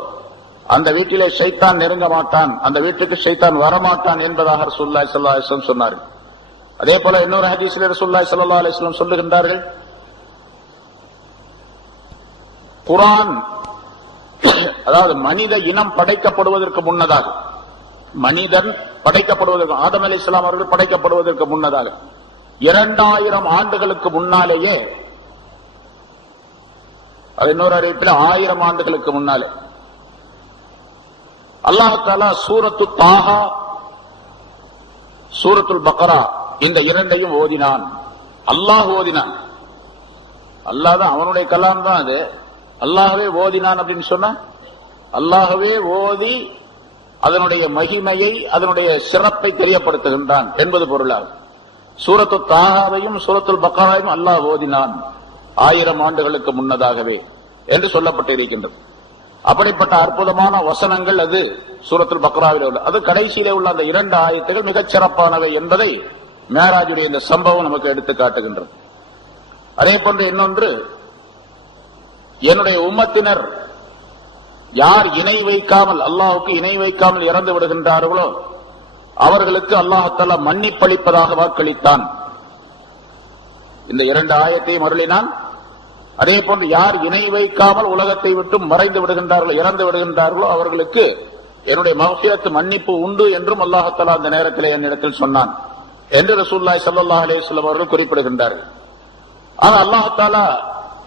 அந்த வீட்டிலே ஷைத்தான் நெருங்க மாட்டான், அந்த வீட்டுக்கு ஷைத்தான் வரமாட்டான் என்பதாக ரசூலுல்லாஹி ஸல்லல்லாஹு அலைஹி வஸல்லம் சொன்னார்கள். அதே போல இன்னொரு ஹதீஸிலே ரசூலுல்லாஹி ஸல்லல்லாஹு அலைஹி வஸல்லம் சொல்லுகின்றார்கள், குர்ஆன் அதாவது மனித இனம் படைக்கப்படுவதற்கு முன்னதாக, மனிதன் படைக்கப்படுவதற்கு, ஆதம் அலைஹிஸ்ஸலாம் அவர்கள் படைக்கப்படுவதற்கு முன்னதாக 2000 ஆண்டுகளுக்கு முன்னாலேயே, அது இன்னொரு அறிவிப்பில் 1000 ஆண்டுகளுக்கு முன்னாலே அல்லாஹ் தஆலா சூரத்து தாஹா, சூரத்துல் பக்ரா இந்த இரண்டையும் ஓதினான். அல்லாஹ் ஓதினான். அல்லாஹ் தான், அவனுடைய கலாம் தான் அது. அல்லாஹ்வே ஓதினான் அப்படின்னு சொன்னா அல்லாஹ்வே ஓதி அதனுடைய மகிமையை, அதனுடைய சிறப்பை தெரியப்படுத்துகின்றான் என்பது பொருளாகும். சூரத்து தாஹாவையும் சூரத்துல் பக்ராவையும் அல்லாஹ் ஓதினான் 1000 ஆண்டுகளுக்கு முன்னதாகவே என்று சொல்லப்பட்டிருக்கின்றது. அப்படிப்பட்ட அற்புதமான வசனங்கள் அது சூரத்துல் பக்ராவில் உள்ள, அது கடைசியிலே உள்ள அந்த 2 ஆயத்துகள் மிகச் சிறப்பானவை என்பதை மேராஜுடைய இந்த சம்பவம் நமக்கு எடுத்து காட்டுகின்றது. அதே போன்று இன்னொன்று, என்னுடைய உம்மத்தினர் யார் இணை வைக்காமல், அல்லாஹுக்கு இணை வைக்காமல் இறந்து விடுகின்றார்களோ அவர்களுக்கு அல்லாஹ் தஆலா மன்னிப்பளிப்பதாக வாக்களித்தான். இந்த 2 ஆயத்தையும் அருளினான். அதே போன்று யார் இணை வைக்காமல் உலகத்தை விட்டு மறைந்து விடுகின்றார்களோ, இறந்து விடுகின்றார்களோ அவர்களுக்கு என்னுடைய மக்ஃபிரத் மன்னிப்பு உண்டு என்றும் அல்லாஹ் தஆலா அந்த நேரத்தில் என்னிடத்தில் சொன்னான் என்று ரசூலுல்லாஹி ஸல்லல்லாஹு அலைஹி வஸல்லம் அவர்கள் குறிப்பிடுகின்றார்கள். ஆனால்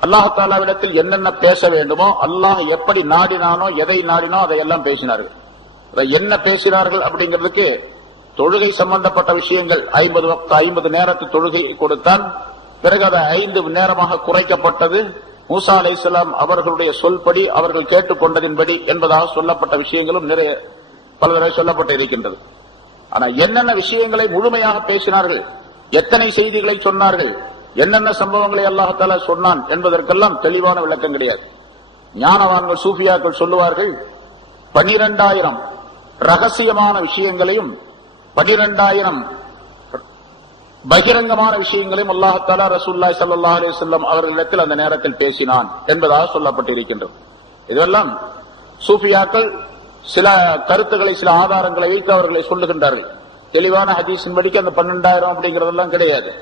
அல்லாஹ் தஆலாவிடத்தில் என்னென்ன பேச வேண்டுமோ, அல்லாஹ் எப்படி நாடினானோ, எதை நாடினோ அதையெல்லாம் பேசினார்கள். என்ன பேசினார்கள் அப்படிங்கிறதுக்கு தொழுகை சம்பந்தப்பட்ட விஷயங்கள், 50 வக்த் 50 நேரத்து தொழுகை கொடுத்தான். பிறகு அது 5 நேரமாக குறைக்கப்பட்டது. மூசா அலைஹிஸ்ஸலாம் அவர்களுடைய சொல்படி, அவர்கள் கேட்டுக்கொண்டதின்படி என்பதாக சொல்லப்பட்ட விஷயங்களும் நிறைய பல தடவை சொல்லப்பட்டு இருக்கின்றது. ஆனா என்னென்ன விஷயங்களை முழுமையாக பேசினார்கள், எத்தனை செய்திகளை சொன்னார்கள், என்னென்ன சம்பவங்களை அல்லாஹ் தஆலா சொன்னான் என்பதற்கெல்லாம் தெளிவான விளக்கம் கிடையாது. ஞானவான்கள் சூஃபியாக்கள் சொல்லுவார்கள், 12,000 ரகசியமான விஷயங்களையும் 12,000 பகிரங்கமான விஷயங்களையும் அல்லாஹ் தஆலா ரசூலுல்லாஹி ஸல்லல்லாஹு அலைஹி வஸல்லம் அவர்களிடத்தில் அந்த நேரத்தில் பேசினான் என்பதாக சொல்லப்பட்டிருக்கின்றது. இதெல்லாம் சூஃபியாக்கள் சில கருத்துக்களை, சில ஆதாரங்களை வைத்து அவர்களை சொல்லுகின்றார்கள். தெளிவான ஹதீஸின் படிக்கு அந்த 12,000 அப்படிங்கறதெல்லாம் கிடையாது.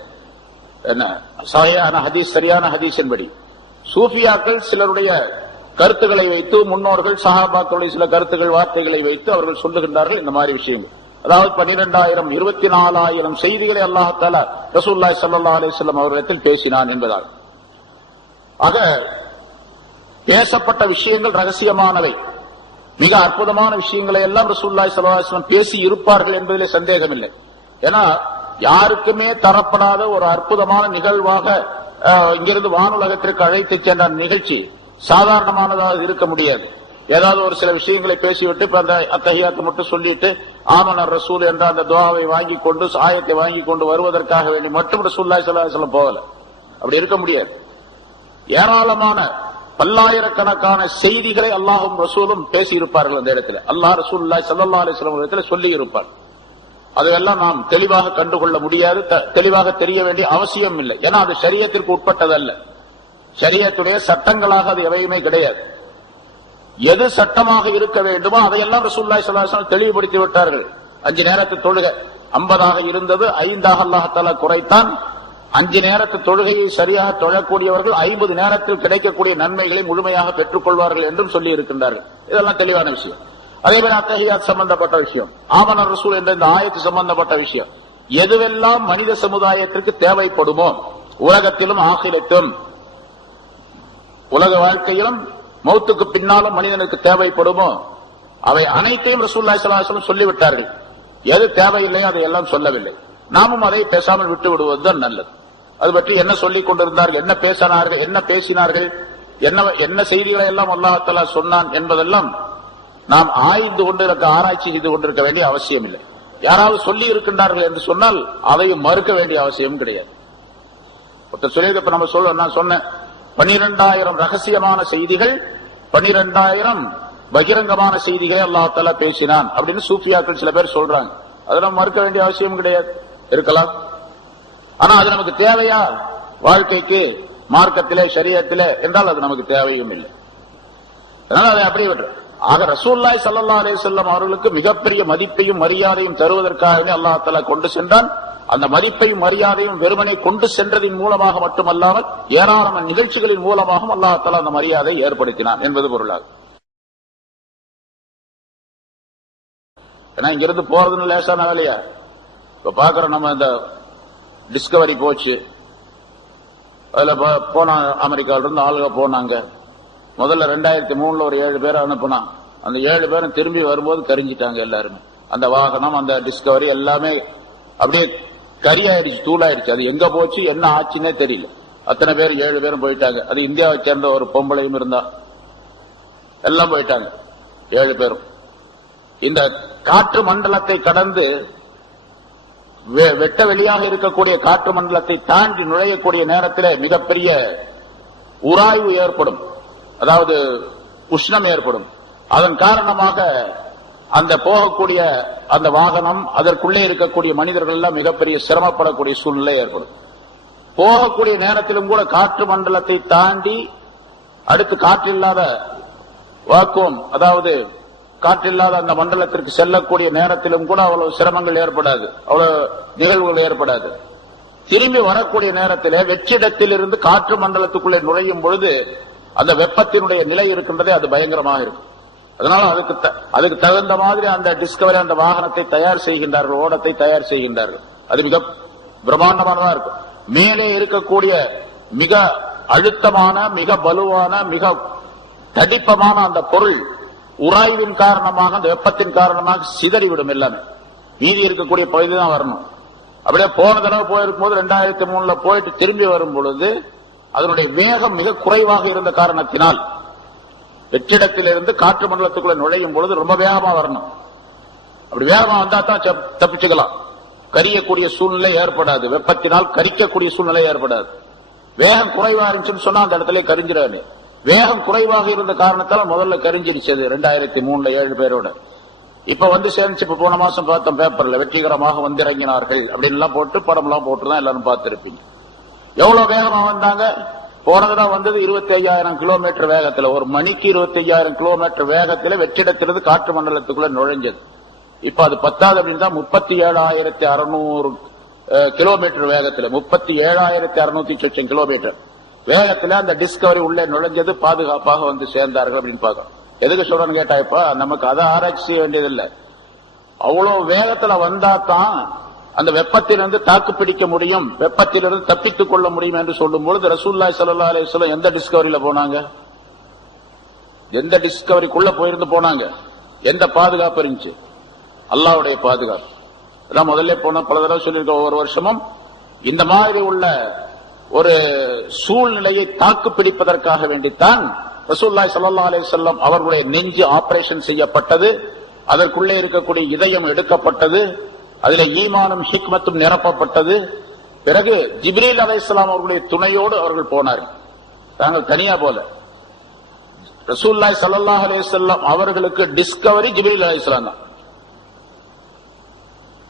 என்ன சஹீஹான ஹதீஸ், சரியான ஹதீஸின் படி சூஃபியாக்கள் சிலருடைய கருத்துக்களை வைத்து, முன்னோர்கள் சஹாபாக்களுடைய சில கருத்துக்கள், வார்த்தைகளை வைத்து அவர்கள் சொல்லுகின்றார்கள் இந்த மாதிரி விஷயங்கள். அதாவது 12,000 24,000 செய்திகளை அல்லாஹ் தஆலா ரசூலுல்லாஹி ஸல்லல்லாஹு அலைஹி வஸல்லம் அவர்களிடத்தில் பேசினான் என்பதால், ஆக பேசப்பட்ட விஷயங்கள் ரகசியமானவை, மிக அற்புதமான விஷயங்களை எல்லாம் ரசூலுல்லாஹி ஸல்லல்லாஹு அலைஹி வஸல்லம் பேசி இருப்பார்கள் என்பதிலே சந்தேகம் இல்லை. ஏன்னா யாருக்குமே தரப்படாத ஒரு அற்புதமான நிகழ்வாக இங்கிருந்து வானுலகத்திற்கு அழைத்து சென்ற நிகழ்ச்சி சாதாரணமானதாக இருக்க முடியாது. ஏதாவது ஒரு சில விஷயங்களை பேசிவிட்டு அந்த அத்தஹியாத்தை மட்டும் சொல்லிட்டு ஆமனர் ரசூல் என்ற அந்த துஆவை வாங்கி கொண்டு, ஆயத்தை வாங்கி கொண்டு வருவதற்காக வேண்டி மட்டும் ரசூலுல்லாஹி ஸல்லல்லாஹு அலைஹி வஸல்லம் போகல. அப்படி இருக்க முடியாது. ஏராளமான பல்லாயிரக்கணக்கான செய்திகளை அல்லாஹும் ரசூலும் பேசி இருப்பார்கள். அந்த இடத்துல அல்லாஹ் ரசூலுல்லாஹி ஸல்லல்லாஹு அலைஹி வஸல்லம் இடத்துல சொல்லி இருப்பார். அதையெல்லாம் நாம் தெளிவாக கண்டுகொள்ள முடியாது, தெளிவாக தெரிய வேண்டிய அவசியம் இல்லை. ஏன்னா அது ஷரியத்திற்கு உட்பட்டதல்ல. ஷரியத்துடைய சட்டங்களாக அது எவையுமே கிடையாது. எது சட்டமாக இருக்க வேண்டுமோ அதையெல்லாம் ரசூலுல்லாஹி ஸல்லல்லாஹு அலைஹி வஸல்லம் தெளிவுபடுத்தி விட்டார்கள். 5 நேரத்து தொழுகை 50ஆக இருந்தது, 5ஆக அல்லாஹ் தஆலா குறைத்தான். 5 நேரத்து தொழுகையை சரியாக தொழக்கூடியவர்கள் 50 நேரத்தில் கிடைக்கக்கூடிய நன்மைகளை முழுமையாக பெற்றுக் கொள்வார்கள் என்றும் சொல்லி இருக்கின்றார்கள். இதெல்லாம் தெளிவான விஷயம். அதே மாதிரி அத்தஹியாத் சம்பந்தப்பட்ட விஷயம், ஆமனர் ரசூல் என்ற இந்த ஆயத்து சம்பந்தப்பட்ட விஷயம், எதுவெல்லாம் மனித சமுதாயத்திற்கு தேவைப்படுமோ, உலகத்திலும் ஆகிரத்திலும், உலக வாழ்க்கையிலும் மௌத்துக்கு பின்னாலும் மனிதனுக்கு தேவைப்படுமோ அவை அனைத்தையும் ரசூலுல்லாஹி ஸல்லல்லாஹு அலைஹி வஸல்லம் சொல்லிவிட்டார்கள். எது தேவையில்லையோ அதையெல்லாம் சொல்லவில்லை. நாமும் அதை பேசாமல் விட்டு விடுவதுதான் நல்லது. அது பற்றி என்ன சொல்லிக் கொண்டிருந்தார்கள், என்ன பேசினார்கள், என்ன பேசினார்கள், என்ன செய்திகளை எல்லாம் அல்லாஹ் தஆலா சொன்னான் என்பதெல்லாம் நாம் ஆய்ந்து கொண்டிருக்க, ஆராய்ச்சி செய்து கொண்டிருக்க வேண்டிய அவசியம் இல்லை. யாராவது சொல்லி இருக்கின்றார்கள் என்று சொன்னால் அதையும் மறுக்க வேண்டிய அவசியம் கிடையாது. ஒருத்தர் சொல்லி இப்ப நம்ம நான் சொன்னேன் 12,000 ரகசியமான செய்திகள், 12,000 பகிரங்கமான செய்திகளை அல்லாஹ் தஆலா பேசினான் அப்படின்னு சூஃபியாக்கள் சில பேர் சொல்றாங்க. அதை நம்ம மறுக்க வேண்டிய அவசியம் கிடையாது, இருக்கலாம். ஆனா அது நமக்கு தேவையா வாழ்க்கைக்கு, மார்க்கத்திலே, ஷரியத்திலே என்றால் அது நமக்கு தேவையும் இல்லை. அதனால அதை அப்படியே விட்டு. ஆக ரசூலுல்லாஹி ஸல்லல்லாஹு அலைஹி வஸல்லம் அவர்களுக்கு மிகப்பெரிய மதிப்பையும் மரியாதையும் தருவதற்காகவே அல்லாஹ் தஆலா கொண்டு சென்றான். அந்த மதிப்பையும் மரியாதையும் வெறுமனே கொண்டு சென்றதின் மூலமாக மட்டுமல்லாமல் ஏராளமான நிகழ்ச்சிகளின் மூலமாகவும் அல்லாஹ் தஆலா அந்த மரியாதை ஏற்படுத்தினான் என்பது பொருளாகும். ஏன்னா இங்கிருந்து போறதுன்னு லேசான வேலையா? இப்ப பாக்குறோம், நம்ம இந்த டிஸ்கவரி போச்சு, அதுல போனா அமெரிக்காவில இருந்து ஆளுக போனாங்க. முதல்ல 2003 ஒரு 7 பேரை அனுப்புனா, அந்த 7 பேரும் திரும்பி வரும்போது கரிஞ்சிட்டாங்க எல்லாருமே. அந்த வாகனம், அந்த டிஸ்கவரி எல்லாமே அப்படியே கரியாயிடுச்சு, தூளாயிடுச்சு. அது எங்க போச்சு, என்ன ஆச்சுன்னே தெரியல. அத்தனை பேர் 7 பேரும் போயிட்டாங்க. அது இந்தியாவை சேர்ந்த ஒரு பொம்பளையும் இருந்தா, எல்லாம் போயிட்டாங்க 7 பேரும். இந்த காற்று மண்டலத்தை கடந்து வெட்ட வெளியாக இருக்கக்கூடிய காற்று மண்டலத்தை தாண்டி நுழையக்கூடிய நேரத்தில் மிகப்பெரிய உராய்வு ஏற்படும், அதாவது உஷ்ணம் ஏற்படும். அதன் காரணமாக அந்த போகக்கூடிய அந்த வாகனம், அதற்குள்ளே இருக்கக்கூடிய மனிதர்கள் எல்லாம் மிகப்பெரிய சிரமப்படக்கூடிய சூழ்நிலை ஏற்படும். போகக்கூடிய நேரத்திலும் கூட காற்று மண்டலத்தை தாண்டி அடுத்து காற்றில்லாத வாக்குவம், அதாவது காற்றில்லாத அந்த மண்டலத்திற்கு செல்லக்கூடிய நேரத்திலும் கூட அவ்வளவு சிரமங்கள் ஏற்படாது, அவ்வளவு நிகழ்வுகள் ஏற்படாது. திரும்பி வரக்கூடிய நேரத்திலே வெற்றிடத்தில் இருந்து காற்று மண்டலத்துக்குள்ளே நுழையும் பொழுது அந்த வெப்பத்தினுடைய நிலை இருக்கின்றதே, அது பயங்கரமாக இருக்கும். அதனால அதுக்கு தகுந்த மாதிரி அந்த டிஸ்கவரி, அந்த வாகனத்தை தயார் செய்கின்றார்கள், ஓடத்தை தயார் செய்கின்றார்கள். அது மிக பிரம்மாண்டமானதா இருக்கும். மேலே இருக்கக்கூடிய மிக அழுத்தமான, மிக வலுவான, மிக தடிப்பமான அந்த பொருள் உராய்வின் காரணமாக, அந்த வெப்பத்தின் காரணமாக சிதறிவிடும். எல்லாமே மீதி இருக்கக்கூடிய பகுதி தான் வரணும். அப்படியே போன தடவை போயிருக்கும் போது 2003 போயிட்டு திரும்பி வரும் பொழுது அதனுடைய வேகம் மிக குறைவாக இருந்த காரணத்தினால் வெற்றிடத்திலிருந்து காற்று மண்டலத்துக்குள்ள நுழையும் பொழுது ரொம்ப வேகமா வரணும். அப்படி வேகமா வந்தா தான் தப்பிச்சுக்கலாம். கரியக்கூடிய சூழ்நிலை ஏற்படாது, வெப்பத்தினால் கரிக்கக்கூடிய சூழ்நிலை ஏற்படாது. வேகம் குறைவா இருந்துச்சுன்னு சொன்னா அந்த இடத்துல கரிஞ்சிடாது. வேகம் குறைவாக இருந்த காரணத்தால முதல்ல கரிஞ்சிருச்சு 2003 7 பேரோட. இப்ப வந்து சேர்ந்துச்சு. இப்ப போன மாசம் பார்த்தோம் பேப்பர்ல, வெற்றிகரமாக வந்து இறங்கினார்கள் அப்படின்னு எல்லாம் போட்டு படம் எல்லாம் போட்டுதான் எல்லாரும் பார்த்திருப்பீங்க. எவ்வளவு வேகமா வந்தாங்க? போன தடவை வந்தது 25,000 கிலோமீட்டர் வேகத்துல, ஒரு மணிக்கு 25,000 கிலோமீட்டர் வேகத்துல வெற்றிடத்திலிருந்து காற்று மண்டலத்துக்குள்ள நுழைஞ்சது. இப்ப அது 10 அப்படின்னு தான் 37,600 கிலோமீட்டர் வேகத்துல, 37,600 கிலோமீட்டர் வேகத்துல அந்த டிஸ்கவரி உள்ளே நுழைஞ்சது. பாதுகாப்பாக வந்து சேர்ந்தார்கள் அப்படின்னு பார்க்கணும். எதுக்கு சொல்றேன்னு கேட்டா, இப்ப நமக்கு அதை ஆராய்ச்சி செய்ய வேண்டியதில்லை. அவ்வளவு வேகத்துல வந்தா தான் அந்த வெப்பத்திலிருந்து தாக்கு பிடிக்க முடியும், வெப்பத்திலிருந்து தப்பித்துக் கொள்ள முடியும் என்று சொல்லும் பொழுது ரசூலுல்லாஹி ஸல்லல்லாஹு அலைஹி வஸல்லம் எந்த டிஸ்கவரியில போனாங்க? எந்த டிஸ்கவரிக்குள்ள போயிருந்து போனாங்க? எந்த பாதுகாப்பு இருந்துச்சு? அல்லாஹ்வுடைய பாதுகாப்பு. அதான் முதல்ல போன பல தடவை சொல்லியிருக்க, ஒவ்வொரு வருஷமும் இந்த மாதிரி உள்ள ஒரு சூழ்நிலையை தாக்கு பிடிப்பதற்காக வேண்டித்தான் ரசூலுல்லாஹி ஸல்லல்லாஹு அலைஹி வஸல்லம் அவர்களுடைய நெஞ்சு ஆபரேஷன் செய்யப்பட்டது. அதற்குள்ளே இருக்கக்கூடிய இதயம் எடுக்கப்பட்டது. அதில் ஈமானும் ஹிக்மத்தும் நிரப்பப்பட்டது. பிறகு ஜிப்ரீல் அலைஹிஸ்ஸலாம் அவர்களுடைய துணையோடு அவர்கள் போனார்கள். தாங்கள் தனியா போல. ரசூலுல்லாஹி ஸல்லல்லாஹு அலைஹி வஸல்லம் அவர்களுக்கு டிஸ்கவரி ஜிப்ரீல் அலைஹிஸ்ஸலாம் தான்.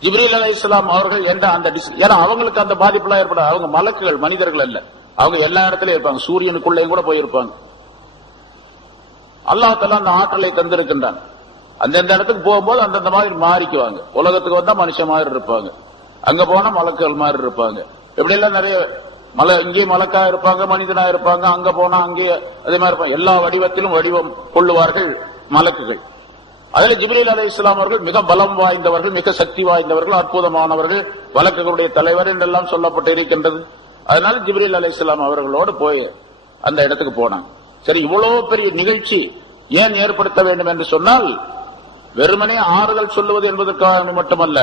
ஜிப்ரீல் அலைஹிஸ்ஸலாம் அவர்கள் என்ற அந்த ஏன்னா அவங்களுக்கு அந்த பாதிப்புலாம் ஏற்படாது. அவங்க மலக்குகள், மனிதர்கள் அல்ல. அவங்க எல்லா இடத்துலயும் இருப்பாங்க, சூரியனுக்குள்ளேயும் கூட போயிருப்பாங்க. அல்லாஹ் தஆலா அந்த ஆற்றலை தந்திருக்கின்றான். அந்தந்த இடத்துக்கு போகும்போது அந்தந்த மாதிரி மாறிக்குவாங்க. உலகத்துக்கு வந்தா மனுஷன் மாதிரி இருப்பாங்க, அங்க போனா மலக்குகள் மாதிரி இருப்பாங்க. இப்படி எல்லாம் நிறைய இங்கேயும் மலக்கா இருப்பாங்க, மனிதனா இருப்பாங்க. அங்க போனா அங்கேயே அதே மாதிரி இருப்பாங்க. எல்லா வடிவத்திலும் வடிவம் கொள்ளுவார்கள் மலக்குகள். அதில் ஜிப்ரீல் அலைஹிஸ்ஸலாம் அவர்கள் மிக பலம் வாய்ந்தவர்கள், மிக சக்தி வாய்ந்தவர்கள், அற்புதமானவர்கள், வழக்குகளுடைய தலைவர் என்றெல்லாம் சொல்லப்பட்டு இருக்கின்றது. அதனால ஜிப்ரீல் அலைஹிஸ்ஸலாம் அவர்களோடு போய் அந்த இடத்துக்கு போனாங்க. சரி, இவ்வளவு பெரிய நிகழ்ச்சி ஏன் ஏற்படுத்த வேண்டும் என்று சொன்னால், வெறுமனே ஆறுதல் சொல்லுவது என்பதற்காக மட்டுமல்ல,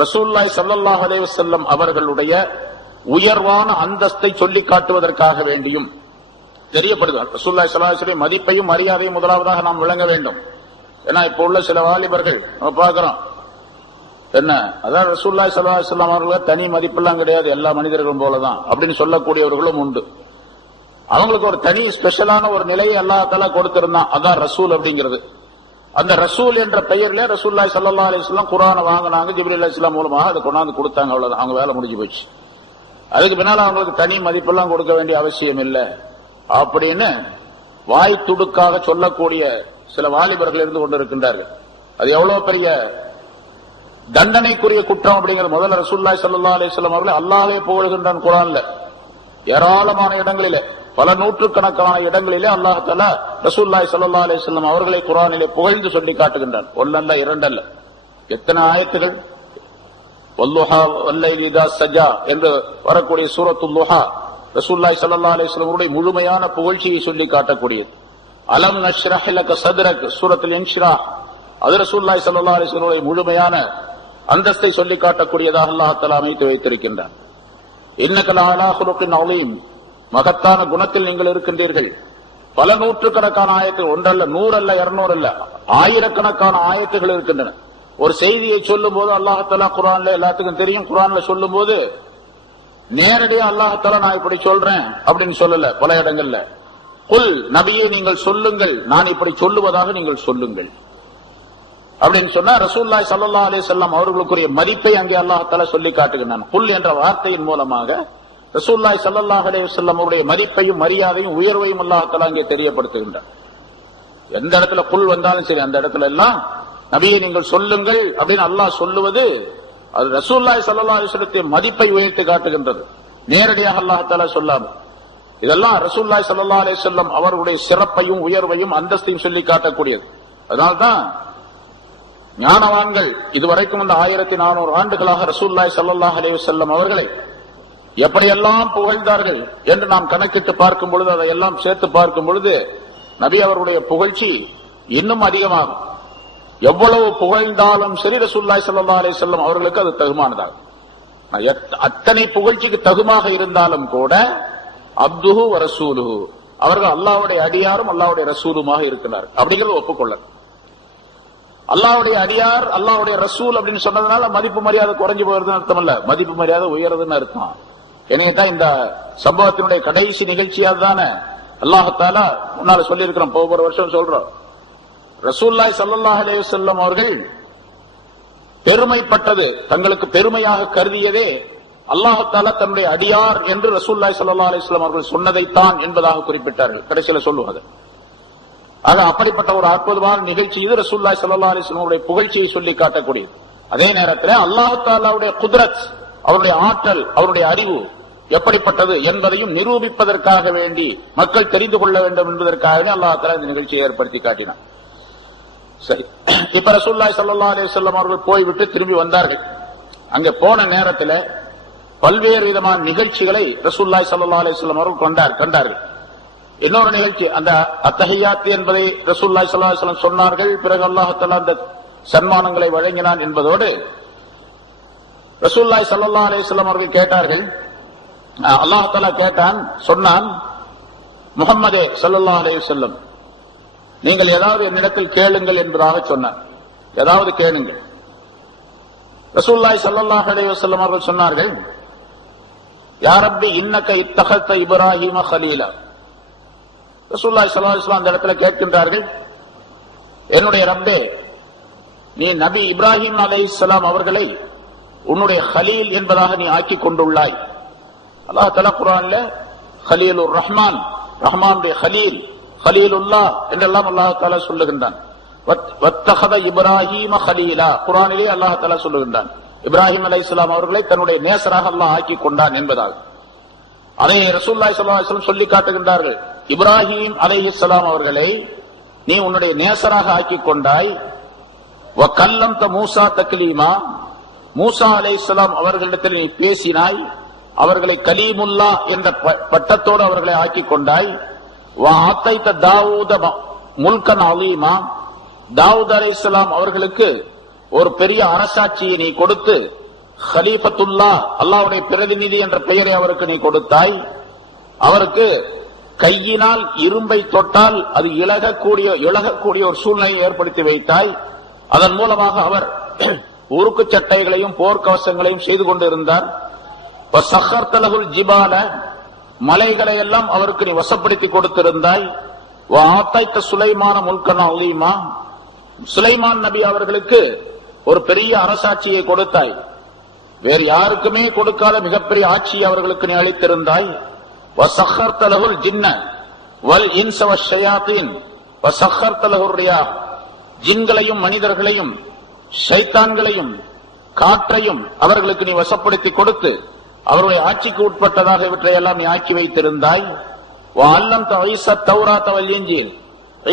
ரசூலுல்லாஹி ஸல்லல்லாஹு அலைஹி வஸல்லம் அவர்களுடைய உயர்வான அந்தஸ்தை சொல்லி காட்டுவதற்காக வேண்டியும் தெரியப்படுகிறார். ரசூலுல்லாஹி ஸல்லல்லாஹு அலைஹி வஸல்லம் மதிப்பையும் மரியாதையும் முதலாவதாக நாம் விளங்க வேண்டும். ஏன்னா இப்ப உள்ள சில வாலிபர்கள் நம்ம பார்க்கிறோம், என்ன அதான் ரசூலுல்லாஹி ஸல்லல்லாஹு அலைஹி வஸல்லம் அவர்களுக்கு தனி மதிப்பெல்லாம் கிடையாது, எல்லா மனிதர்களும் போலதான் அப்படின்னு சொல்லக்கூடியவர்களும் உண்டு. அவங்களுக்கு ஒரு தனி ஸ்பெஷலான ஒரு நிலையை அல்லாஹ் தஆலா கொடுத்திருந்தான். அதான் ரசூல் அப்படிங்கிறது. அந்த ரசூல் என்ற பெயர்ல ரசூலுல்லாஹி ஸல்லல்லாஹு அலைஹி வஸல்லம் குர்ஆனை வாங்கினாங்க, ஜிப்ரீல் அலைஹிஸ்ஸலாம் மூலமாக அதை கொண்டாந்து கொடுத்தாங்க. அவ்வளவுதான், அவங்க வேலை முடிஞ்சு போச்சு. அதுக்கு பின்னால அவங்களுக்கு தனி மதிப்பெல்லாம் கொடுக்க வேண்டிய அவசியம் இல்லை அப்படின்னு வாய் துடுக்காக சொல்லக்கூடிய சில வாலிபர்கள் இருந்து கொண்டிருக்கின்றார்கள். அது எவ்வளவு பெரிய தண்டனைக்குரிய குற்றம் அப்படிங்கிற முதல்ல ரசூலுல்லாஹி ஸல்லல்லாஹு அலைஹி வஸல்லம் அவர்களை அல்லாஹ்வே புகழ்கின்றான் குர்ஆன்ல. ஏராளமான இடங்களிலே, பல நூற்றுக்கணக்கான இடங்களிலே அல்லாஹ் தஆலா ரசூலுல்லாஹி ஸல்லல்லாஹு அலைஹி வஸல்லம் அவர்களை குர்ஆனிலே புகழ்ந்து சொல்லி காட்டுகின்றான். ஒன்றல்ல இரண்டல்ல, எத்தனை ஆயத்துகள். வல்லுஹா வல்லைலி இதா சஜா என்று வரக்கூடிய சூரத்துல் லுஹா ரசூலுல்லாஹி ஸல்லல்லாஹு அலைஹி வஸல்லம் அவருடைய முழுமையான புகழ்ச்சியை சொல்லி காட்டக்கூடியது. அலம் நஷ்ரஹ் லக சத்ரக் சூரத்துல் இன்ஷிராஹ் அது ரசூலுல்லாஹி ஸல்லல்லாஹு அலைஹி வஸல்லம் அவருடைய முழுமையான அந்தஸ்தை சொல்லி காட்டக்கூடியதாக அல்லாஹ் தஆலா அமைத்து வைத்திருக்கின்றான். இன்னக லஅலா குலுகின் அலீம், மகத்தான குணத்தில் நீங்கள் இருக்கின்றீர்கள். பல நூற்றுக்கணக்கான ஆயத்துகள், ஒன்றல்ல, 100 அல்ல, 200 அல்ல, ஆயிரக்கணக்கான ஆயத்துகள் இருக்கின்றன. ஒரு செய்தியை சொல்லும் போது அல்லாஹ் தஆலா குர்ஆன்ல எல்லாத்துக்கும் தெரியும். குர்ஆன்ல சொல்லும் போது நேரடியா அல்லாஹ் தஆலா நான் இப்படி சொல்றேன் அப்படின்னு சொல்லல. பல இடங்கள்ல குல் நபியே நீங்கள் சொல்லுங்கள், நான் இப்படி சொல்லுவதாக நீங்கள் சொல்லுங்கள் அப்படின்னு சொன்னா ரசூலுல்லாஹி ஸல்லல்லாஹு அலைஹி வஸல்லம் அவர்களுக்குரிய மதிப்பை அங்கே அல்லாஹ் தஆலா சொல்லி காட்டுகிறான். குல் என்ற வார்த்தையின் மூலமாக ரசூலுல்லாஹி ஸல்லல்லாஹு அலைஹி வஸல்லம் அவருடைய மதிப்பையும் மரியாதையும் உயர்வையும் அல்லாஹ் தஆலா அங்கே தெரியப்படுத்துகின்றார். எந்த இடத்துல குல் வந்தாலும் சரி, அந்த இடத்துல எல்லாம் நபியை நீங்கள் சொல்லுங்கள் அப்படின்னு அல்லாஹ் சொல்லுவது அது ரசூலுல்லாஹி ஸல்லல்லாஹு அலைஹி வஸல்லம் மதிப்பை உயர்த்தி காட்டுகின்றது, நேரடியாக அல்லாஹ் தஆலா சொல்லாமல். இதெல்லாம் ரசூலுல்லாஹி ஸல்லல்லாஹு அலைஹி வஸல்லம் அவர்களுடைய சிறப்பையும் உயர்வையும் அந்தஸ்தையும் சொல்லி காட்டக்கூடியது. அதனால்தான் ஞானவான்கள் இதுவரைக்கும் இந்த 1400 ஆண்டுகளாக ரசூலுல்லாஹி ஸல்லல்லாஹு அலைஹி வஸல்லம் அவர்களை எப்படியெல்லாம் புகழ்ந்தார்கள் என்று நாம் கணக்கிட்டு பார்க்கும் பொழுது, அதையெல்லாம் சேர்த்து பார்க்கும் பொழுது நபி அவருடைய புகழ்ச்சி இன்னும் அதிகமாகும். எவ்வளவு புகழ்ந்தாலும் சரி ரசூலுல்லாஹி ஸல்லல்லாஹு அலைஹி வஸல்லம் அவர்களுக்கு அது தகுமானதாகும். அத்தனை புகழ்ச்சிக்கு தகுமாக இருந்தாலும் கூட அப்துஹு வ ரசூலுஹு, அவர்கள் அல்லாஹ்வுடைய அடியாரும் அல்லாஹ்வுடைய ரசூலுமாக இருக்கிறார் அப்படிங்கிறது ஒப்புக்கொள்ள. அல்லாஹ்வுடைய அடியார் அல்லாஹ்வுடைய ரசூல் அப்படின்னு சொன்னதுனால மதிப்பு மரியாதை குறைஞ்சு போயிருதுன்னு அர்த்தம் இல்ல, மதிப்பு மரியாதை உயர்றதுன்னு அர்த்தம். எனக்குதான் இந்த சம்பவத்தினுடைய கடைசி நிகழ்ச்சியா தானே அல்லாஹ் தஆலா முன்னால சொல்லி இருக்கிறோம், ஒவ்வொரு வருஷம் சொல்றோம். ரசூலுல்லாஹி ஸல்லல்லாஹு அலைஹி வஸல்லம் அவர்கள் பெருமைப்பட்டது, தங்களுக்கு பெருமையாக கருதியதே அல்லாஹ் தஆலா தன்னுடைய அடியார் என்று ரசூலுல்லாஹி ஸல்லல்லாஹு அலைஹி வஸல்லம் அவர்கள் சொன்னதைத்தான் என்பதாக குறிப்பிட்டார்கள். கடைசியில சொல்லுவாங்க. ஆக அப்படிப்பட்ட ஒரு அற்புதமான நிகழ்ச்சி இது. ரசூலுல்லாஹி ஸல்லல்லாஹு அலைஹி வஸல்லம் அவருடைய புகழ்ச்சியை சொல்லி காட்டக்கூடியது. அதே நேரத்தில் அல்லாஹ் தஆலாவுடைய குத்ரத், அவருடைய ஆற்றல், அவருடைய அறிவு எப்படிப்பட்டது என்பதையும் நிரூபிப்பதற்காக வேண்டி, மக்கள் தெரிந்து கொள்ள வேண்டும் என்பதற்காகவே அல்லாஹ் தஆலா இந்த நிகழ்ச்சியை ஏற்படுத்தி காட்டினார். சரி, இப்ப ரசூலுல்லாஹி ஸல்லல்லாஹு அலைஹி வஸல்லம் அவர்கள் போய்விட்டு திரும்பி வந்தார்கள். அங்க போன நேரத்தில் பல்வேறு விதமான நிகழ்ச்சிகளை ரசூலுல்லாஹி ஸல்லல்லாஹு அலைஹி வஸல்லம் அவர்கள் கண்டார்கள். இன்னொரு நிகழ்ச்சி அந்த அத்தஹியாத் என்பதை ரசூலுல்லாஹி ஸல்லல்லாஹு அலைஹி வஸல்லம் சொன்னார்கள். பிறகு அல்லாஹ் தஆலா அந்த சன்மானங்களை வழங்கினான் என்பதோடு ரசூலுல்லாஹி ஸல்லல்லாஹு அலைஹி வஸல்லம் அவர்கள் கேட்டார்கள். அல்லாஹ் தஆலா கேட்டான், சொன்னான், முஹம்மதே ஸல்லல்லாஹு அலைஹி வஸல்லம் நீங்கள் ஏதாவது என்னிடத்தில் கேளுங்கள் என்பதாக சொன்னார். ஏதாவது கேளுங்கள். ரசூலுல்லாஹி ஸல்லல்லாஹு அலைஹி வஸல்லம் அவர்கள் சொன்னார்கள், யா ரப்பி இன்னக இத்தகத இப்ராஹீம கலீலா. ரசூலுல்லாஹி ஸல்லல்லாஹு அலைஹி வஸல்லம் அந்த இடத்துல கேட்கின்றார்கள், என்னுடைய ரப்பே, நீ நபி இப்ராஹிம் அலைஹிஸ்ஸலாம் அவர்களை உன்னுடைய கலீல் என்பதாக நீ ஆக்கி கொண்டுள்ளாய். அல்லாஹ் தஆலா குர்ஆன்ல கலீலுர் ரஹ்மான், ரஹ்மானுடைய கலீல், கலீலுல்லாஹ் என்றெல்லாம் அல்லாஹ் தஆலா சொல்லுகின்றான். வத்தகத இப்ராஹீம கலீலா, குர்ஆனிலே அல்லாஹ் தஆலா சொல்லுகின்றான் இப்ராஹிம் அலைஹிஸ்ஸலாம் அவர்களை தன்னுடைய நேசராக அல்லாஹ் ஆக்கி கொண்டான் என்பதாக. அதை ரசூலுல்லாஹி ஸல்லல்லாஹு அலைஹி வஸல்லம் சொல்லி காட்டுகின்றார்கள். இப்ராஹிம் அலைஹிஸ்ஸலாம் அவர்களை நீ உன்னுடைய நேசராக ஆக்கி கொண்டாய். வ கல்லம்த மூசா தக்லீமா, மூசா அலைஹிஸ்ஸலாம் அவர்களிடத்தில் நீ பேசினாய், அவர்களை கலீமுல்லா என்ற பட்டத்தோடு அவர்களை ஆக்கி கொண்டாய். வ ஆத்தைத தாவூத முல்கன் அலீமா, தாவூத் அலைஹிஸ்ஸலாம் அவர்களுக்கு ஒரு பெரிய அரசாட்சியை நீ கொடுத்து, கலீஃபத்துல்லா அல்லாஹ்வுடைய பிரதிநிதி என்ற பெயரை அவருக்கு நீ கொடுத்தாய். அவருக்கு கையினால் இரும்பை தொட்டால் அது இழகக்கூடிய ஒரு சூழ்நிலையை ஏற்படுத்தி வைத்தாய். அதன் மூலமாக அவர் உருக்கு சட்டைகளையும் போர்க்கவசங்களையும் செய்து கொண்டிருந்தார். சஹர்தலகுல் ஜிபால, மலைகளை எல்லாம் அவருக்கு நீ வசப்படுத்தி கொடுத்திருந்தாய். சுலைமான முல்கன் அலீமா, சுலைமான் நபி அவர்களுக்கு ஒரு பெரிய அரசாட்சியை கொடுத்தாய். வேறு யாருக்குமே கொடுக்காத மிகப்பெரிய ஆட்சியை அவர்களுக்கு நீ அளித்திருந்தாய். வசஹர்தலகுல் ஜின்ன வல் இன்ஸ வஷ்ஷயாத்தீன் வசஹர்தலகுர் ரியாஹ், ஜின்களையும் மனிதர்களையும் ஷைத்தான்களையும் காற்றையும் அவர்களுக்கு நீ வசப்படுத்தி கொடுத்து அவருடைய ஆட்சிக்கு உட்பட்டதாக இவற்றையெல்லாம் நீ ஆக்கி வைத்திருந்தாய்.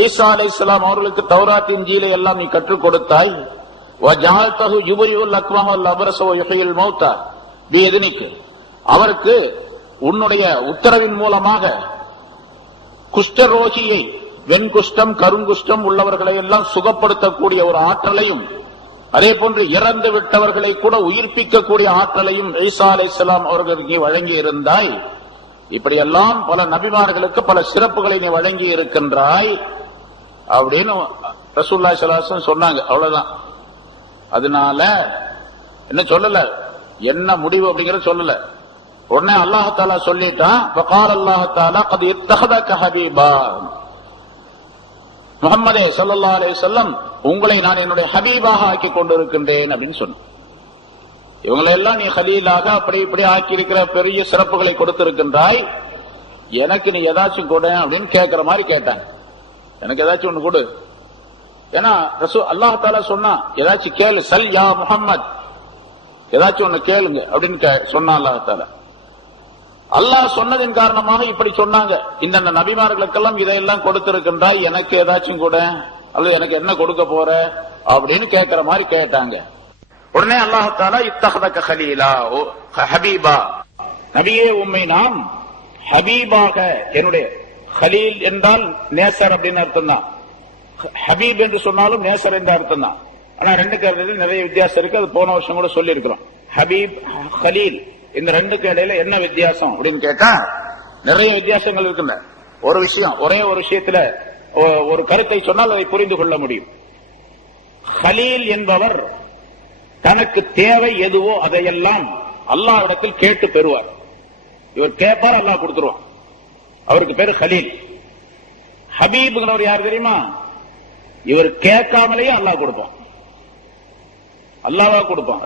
ஈசா அலைஹிஸ்ஸலாம் அவர்களுக்கு தௌராத் இன்ஜீலை எல்லாம் நீ கற்றுக் கொடுத்தாய். அவருக்கு உன்னுடைய உத்தரவின் மூலமாக குஷ்டரோகியை, வெண்குஷ்டம் கருங்குஷ்டம் உள்ளவர்களை எல்லாம் சுகப்படுத்தக்கூடிய ஒரு ஆற்றலையும், அதே போன்று இறந்து விட்டவர்களை கூட உயிர்ப்பிக்கக்கூடிய ஆற்றலையும் ஈசா அலைஹிஸ்ஸலாம் அவர்களுக்கு வழங்கி இருந்தாய். இப்படியெல்லாம் பல நபிமார்களுக்கு பல சிறப்புகளை நீ வழங்கி இருக்கின்றாய் அப்படின்னு ரசூலுல்லாஹி ஸல்லல்லாஹு அலைஹி வஸல்லம் சொன்னாங்க. அவ்வளவுதான். அதனால என்ன சொல்லல, என்ன முடிவு அப்படிங்கறத சொல்லல. உடனே அல்லாஹ் தஆலா சொல்லிட்டான், வகால அல்லாஹ் தஆலா கத் இத்தஹதக ஹபீபா, முஹம்மதே ஸல்லல்லாஹு அலைஹி வஸல்லம் உங்களை நான் என்னுடைய ஹபீபாக ஆக்கி கொண்டிருக்கின்றேன் அப்படின்னு சொன்ன. இவங்களெல்லாம் நீ ஹலீலாக அப்படி இப்படி ஆக்கி இருக்கிற பெரிய சிறப்புகளை கொடுத்திருக்கின்றாய், எனக்கு நீ ஏதாச்சும் கொடு அப்படின்னு கேட்கிற மாதிரி கேட்டாங்க. எனக்கு ஏதாச்சும் ஒண்ணு கொடு. ஏன்னா அல்லாஹ் தஆலா சொன்னா ஏதாச்சும் கேளு, சல் யா முஹம்மத், ஏதாச்சும் ஒண்ணு கேளுங்க அப்படின்னு சொன்னா அல்லாஹ் தஆலா. அல்லாஹ் சொன்னதின் காரணமாக இப்படி சொன்னாங்க, இந்த நபிமார்களுக்கெல்லாம் இதையெல்லாம் கொடுத்திருக்கின்றாய், எனக்கு ஏதாச்சும் கூட அல்லது எனக்கு என்ன கொடுக்க போற அப்படின்னு கேட்கிற மாதிரி கேட்டாங்க. உடனே அல்லாஹ் தஆலா இத்தஹதக ஹலீலா, ஹபீபா, நபியே உம்மை நாம் ஹபீபாக, என்னுடைய ஹலீல் என்றால் நேசர் அப்படின்னு அர்த்தம் தான், ஹபீப் என்று சொன்னாலும் நேசர் என்ற அர்த்தம் தான். ஆனா ரெண்டுக்கு இடையில நிறைய வித்தியாசம் இருக்கு. அது போன வருஷம் கூட சொல்லி இருக்கிறோம். ஹபீப், ஹலீல், இந்த ரெண்டுக்கு இடையில என்ன வித்தியாசம் அப்படின்னு கேட்டா நிறைய வித்தியாசங்கள் இருக்குல்ல. ஒரு விஷயம், ஒரே ஒரு விஷயத்துல ஒரு கருத்தை சொன்னால் அதை புரிந்து கொள்ள முடியும். ஹலீல் என்பவர் தனக்கு தேவை எதுவோ அதையெல்லாம் அல்லாஹ் இடத்தில் கேட்டு பெறுவார். இவர் கேட்பார், அல்லாஹ் கொடுத்துருவான். அவருக்கு பேரு ஹலீல். ஹபீப்ங்கிறவர் யார் தெரியுமா? இவர் கேட்காமலேயே அல்லாஹ் கொடுப்பான், அல்லாஹ் கொடுப்பான்,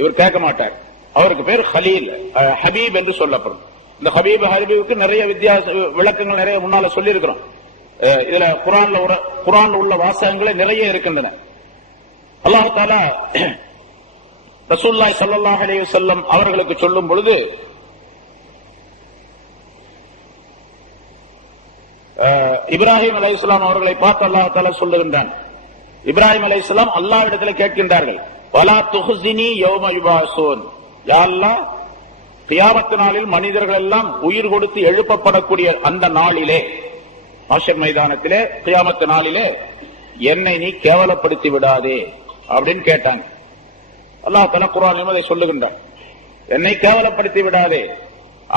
இவர் கேட்க மாட்டார். அவருக்கு பேர் ஹலீல், ஹபீப் என்று சொல்லப்படும். இந்த ஹபீப் ஹபீபுக்கு நிறைய வித்தியாச விளக்கங்கள் நிறைய முன்னால சொல்லி இருக்கிறோம். இதுல குர்ஆன்ல உள்ள வாசகங்களே நிறைய இருக்கின்றன. அல்லாஹ் தஆலா ரசூலுல்லாஹி ஸல்லல்லாஹு அலைஹி வஸல்லம் அவர்களுக்கு சொல்லும் பொழுது இப்ராஹிம் அலைஹிஸ்ஸலாம் அவர்களை பார்த்து அல்லாஹ் தஆலா சொல்லுகின்றான். இப்ராஹிம் அலைஹிஸ்ஸலாம் அல்லாஹ்விடத்தில் கேட்கின்றார்கள், வலா துஹ்ஸினி யௌம யுபாஸூன், யா அல்லாஹ், கியாமத் நாளில் மனிதர்கள் எல்லாம் உயிர் கொடுத்து எழுப்பப்படக்கூடிய அந்த நாளிலே, மஹ்ஷர் மைதானத்திலே, கியாமத் நாளிலே என்னை நீ கேவலப்படுத்தி விடாதே அப்படின்னு கேட்டாங்க. அல்லாஹ் தஆலா குர்ஆனில் அதை சொல்லுகின்றான், என்னை கேவலப்படுத்தி விடாதே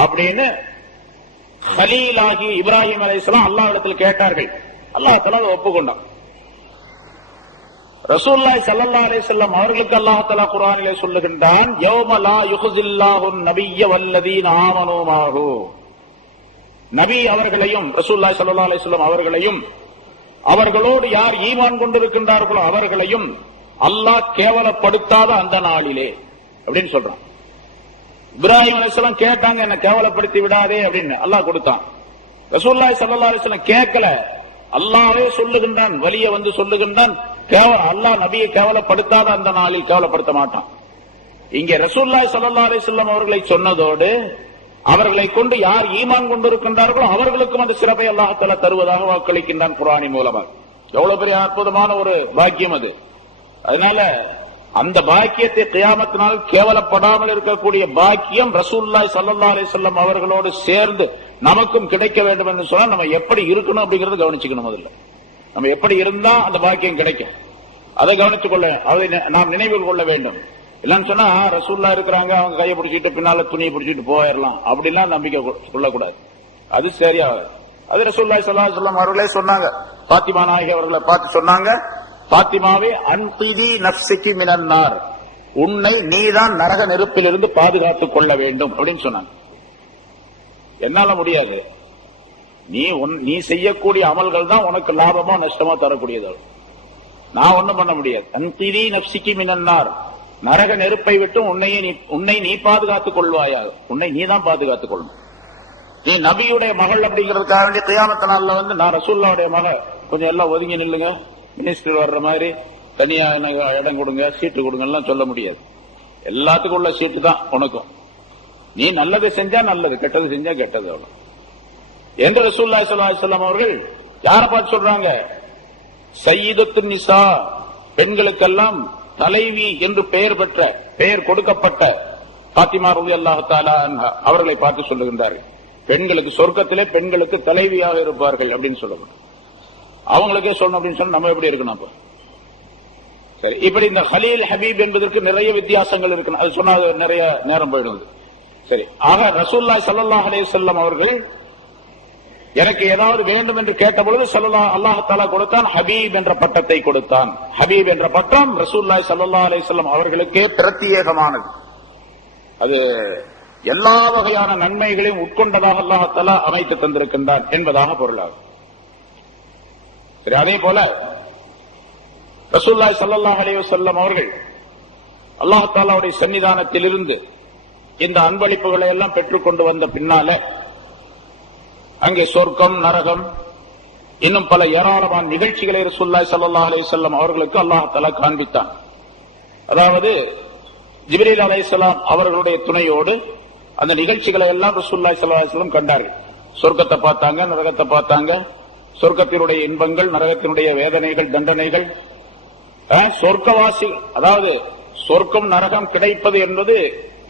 அப்படின்னு ஹலீலாகி இப்ராஹிம் அலைஹிஸ்ஸலாம் அல்லாஹ்விடத்தில் கேட்டார்கள். அல்லாஹ் தஆலா அதை ஒப்புக்கொண்டான். ரசூலுல்லாஹி ஸல்லல்லாஹு அலைஹி வஸல்லம் அவர்களுக்கு அல்லாஹ் தஆலா குர்ஆனிலே சொல்லுகின்றான், யௌம லா யுஹ்ஸில்லாஹு நபிய்ய வல்லதீன ஆமனூ மாஹு, நபி அவர்களையும் ரசூலுல்லாஹி ஸல்லல்லாஹு அலைஹி வஸல்லம் அவர்களையும் அவர்களோடு யார் ஈமான் கொண்டிருக்கின்றார்களோ அவர்களையும் அல்லாஹ் கேவலப்படுத்தாத அந்த நாளிலே அப்படின்னு சொல்றான். இப்ராஹிம் அலைஹிஸ்ஸலாம் கேட்டாங்க, என்ன கேவலப்படுத்தி விடாதே அப்படின்னு, அல்லாஹ் கொடுத்தான். ரசூலுல்லாஹி ஸல்லல்லாஹு அலைஹி வஸல்லம் கேட்கல, அல்லாஹ்வே சொல்லுகின்றான், வலிய வந்து சொல்லுகின்றான், அல்லாஹ் நபியை கேவலப்படுத்தாத அந்த நாளில் கேவலப்படுத்த மாட்டான். இங்கே ரசூலுல்லாஹி ஸல்லல்லாஹு அலைஹி வஸல்லம் அவர்களை சொன்னதோடு அவர்களை கொண்டு யார் ஈமான் கொண்டிருக்கின்றார்களோ அவர்களுக்கும் அந்த சிறப்பை அல்லாஹ் தஆலா தருவதாக வாக்களிக்கின்றான் குர்ஆனின் மூலமாக. எவ்வளவு பெரிய அற்புதமான ஒரு பாக்கியம் அது. அதனால அந்த பாக்கியத்தை கியாமத் நாள் கேவலப்படாமல் இருக்கக்கூடிய பாக்கியம் ரசூலுல்லாஹி ஸல்லல்லாஹு அலைஹி வஸல்லம் அவர்களோடு சேர்ந்து நமக்கும் கிடைக்க வேண்டும் என்று சொன்னா நம்ம எப்படி இருக்கணும் அப்படிங்கறத கவனிச்சுக்கணும். முதல்ல நம்ம எப்படி இருந்தா அந்த பாக்கியம் கிடைக்கும், அதை கவனித்துக் கொள்ள, அதை நாம் நினைவில் கொள்ள வேண்டும். இல்லன்னு சொன்னா ரசூலுல்லாஹ் இருக்கிறாங்க, அவங்க கையை பிடிச்சிட்டு பின்னால துணியை பிடிச்சிட்டு போயிடலாம் அப்படிலாம் நம்பிக்கை கொள்ளக்கூடாது. அது சரியா? அது ரசூலுல்லாஹி ஸல்லல்லாஹு அலைஹி வஸல்லம் அவர்களே சொன்னாங்க. பாத்திமா நாயகி அவர்களை பார்த்து சொன்னாங்க, பாத்திமாவே அன்கிதி நஃப்ஸிகி மினன்னார், உன்னை நீதான் நரக நெருப்பிலிருந்து பாதுகாத்துக் கொள்ள வேண்டும் அப்படின்னு சொன்னாங்க. என்னால முடியாது, நீ செய்யக்கூடிய அமல்கள் தான் உனக்கு லாபமா நஷ்டமா தரக்கூடியது, நான் ஒண்ணும் பண்ண முடியாது. அன்கிதி நஃப்ஸிகி மினன்னார், நரக நெருப்பை விட்டு உன்னை நீ பாதுகாத்துக் கொள்வாயாக, உன்னை நீ தான் பாதுகாத்துக் கொள்ளணும். நீ நபியுடைய மகள் அப்படிங்கிறதுக்காக வேண்டிய கியாமத் நாள்ல நான் ரசூலுல்லாஹ்வுடைய மகள், கொஞ்சம் எல்லாம் ஒதுங்கி நில்லுங்க, மினிஸ்டர் வர்ற மாதிரி தனியா இடம் கொடுங்க, சீட்டு கொடுங்க எல்லாம் சொல்ல முடியாது. எல்லாத்துக்கும் உள்ள சீட்டு தான் உனக்கும். நீ நல்லது செஞ்சா நல்லது, கெட்டது செஞ்சா கெட்டது, அவ்வளவு என்று ரசூலுல்லாஹி ஸல்லல்லாஹு அலைஹி வஸல்லம் அவர்கள் யாரை பார்த்து சொல்றாங்க? சய்யிதத்துன் நிசா, பெண்களுக்கெல்லாம் தலைவி என்று பெயர் கொடுக்கப்பட்ட பாத்திமா ரலியல்லாஹு தஆலா அன்ஹா அவர்களை பார்த்து சொல்லுகின்றார்கள். பெண்களுக்கு சொர்க்கத்திலே பெண்களுக்கு தலைவியாக இருப்பார்கள் அப்படின்னு சொல்லப்படும். அவங்களுக்கே சொல்லணும் அப்படின்னு சொன்னா நம்ம எப்படி இருக்கணும் அப்ப? சரி, இப்படி இந்த ஹலீல் ஹபீப் என்பதற்கு நிறைய வித்தியாசங்கள் இருக்கு, அது சொன்னா நிறைய நேரம் போயிடுது. சரி, ஆக ரசூலுல்லாஹி ஸல்லல்லாஹு அலைஹி வஸல்லம் அவர்கள் எனக்கு ஏதாவது வேண்டும் என்று கேட்ட பொழுது அல்லாஹ் தஆலா கொடுத்தான், ஹபீப் என்ற பட்டத்தை கொடுத்தான். ஹபீப் என்ற பட்டம் ரசூலுல்லாஹி ஸல்லல்லாஹு அலைஹி வஸல்லம் அவர்களுக்கே பிரத்யேகமானது. அது எல்லா வகையான நன்மைகளையும் உட்கொண்டதாக அல்லாஹ் தஆலா அமைத்து தந்திருக்கின்றான் என்பதாக பொருளாகும். சரி, அதே போல ரசூலுல்லாஹி ஸல்லல்லாஹு அலைஹி வஸல்லம் அவர்கள் அல்லாஹ் தஆலாவுடைய சன்னிதானத்தில் இருந்து இந்த அன்பளிப்புகளை எல்லாம் பெற்றுக் கொண்டு வந்த பின்னால அங்கே சொர்க்கம், நரகம், இன்னும் பல ஏராளமான நிகழ்ச்சிகளை ரசூலுல்லாஹி ஸல்லல்லாஹு அலைஹி வஸல்லம் அவர்களுக்கு அல்லாஹ் தஆலா காண்பித்தான். அதாவது ஜிப்ரீல் அலைஹிஸ்ஸலாம் அவர்களுடைய துணையோடு அந்த நிகழ்ச்சிகளை எல்லாம் ரசூலுல்லாஹி ஸல்லல்லாஹு அலைஹி வஸல்லம் கண்டார்கள். சொர்க்கத்தை பார்த்தாங்க, நரகத்தை பார்த்தாங்க, சொர்க்கத்தினுடைய இன்பங்கள், நரகத்தினுடைய வேதனைகள், தண்டனைகள். சொர்க்கவாசி, அதாவது சொர்க்கம் நரகம் கிடைப்பது என்பது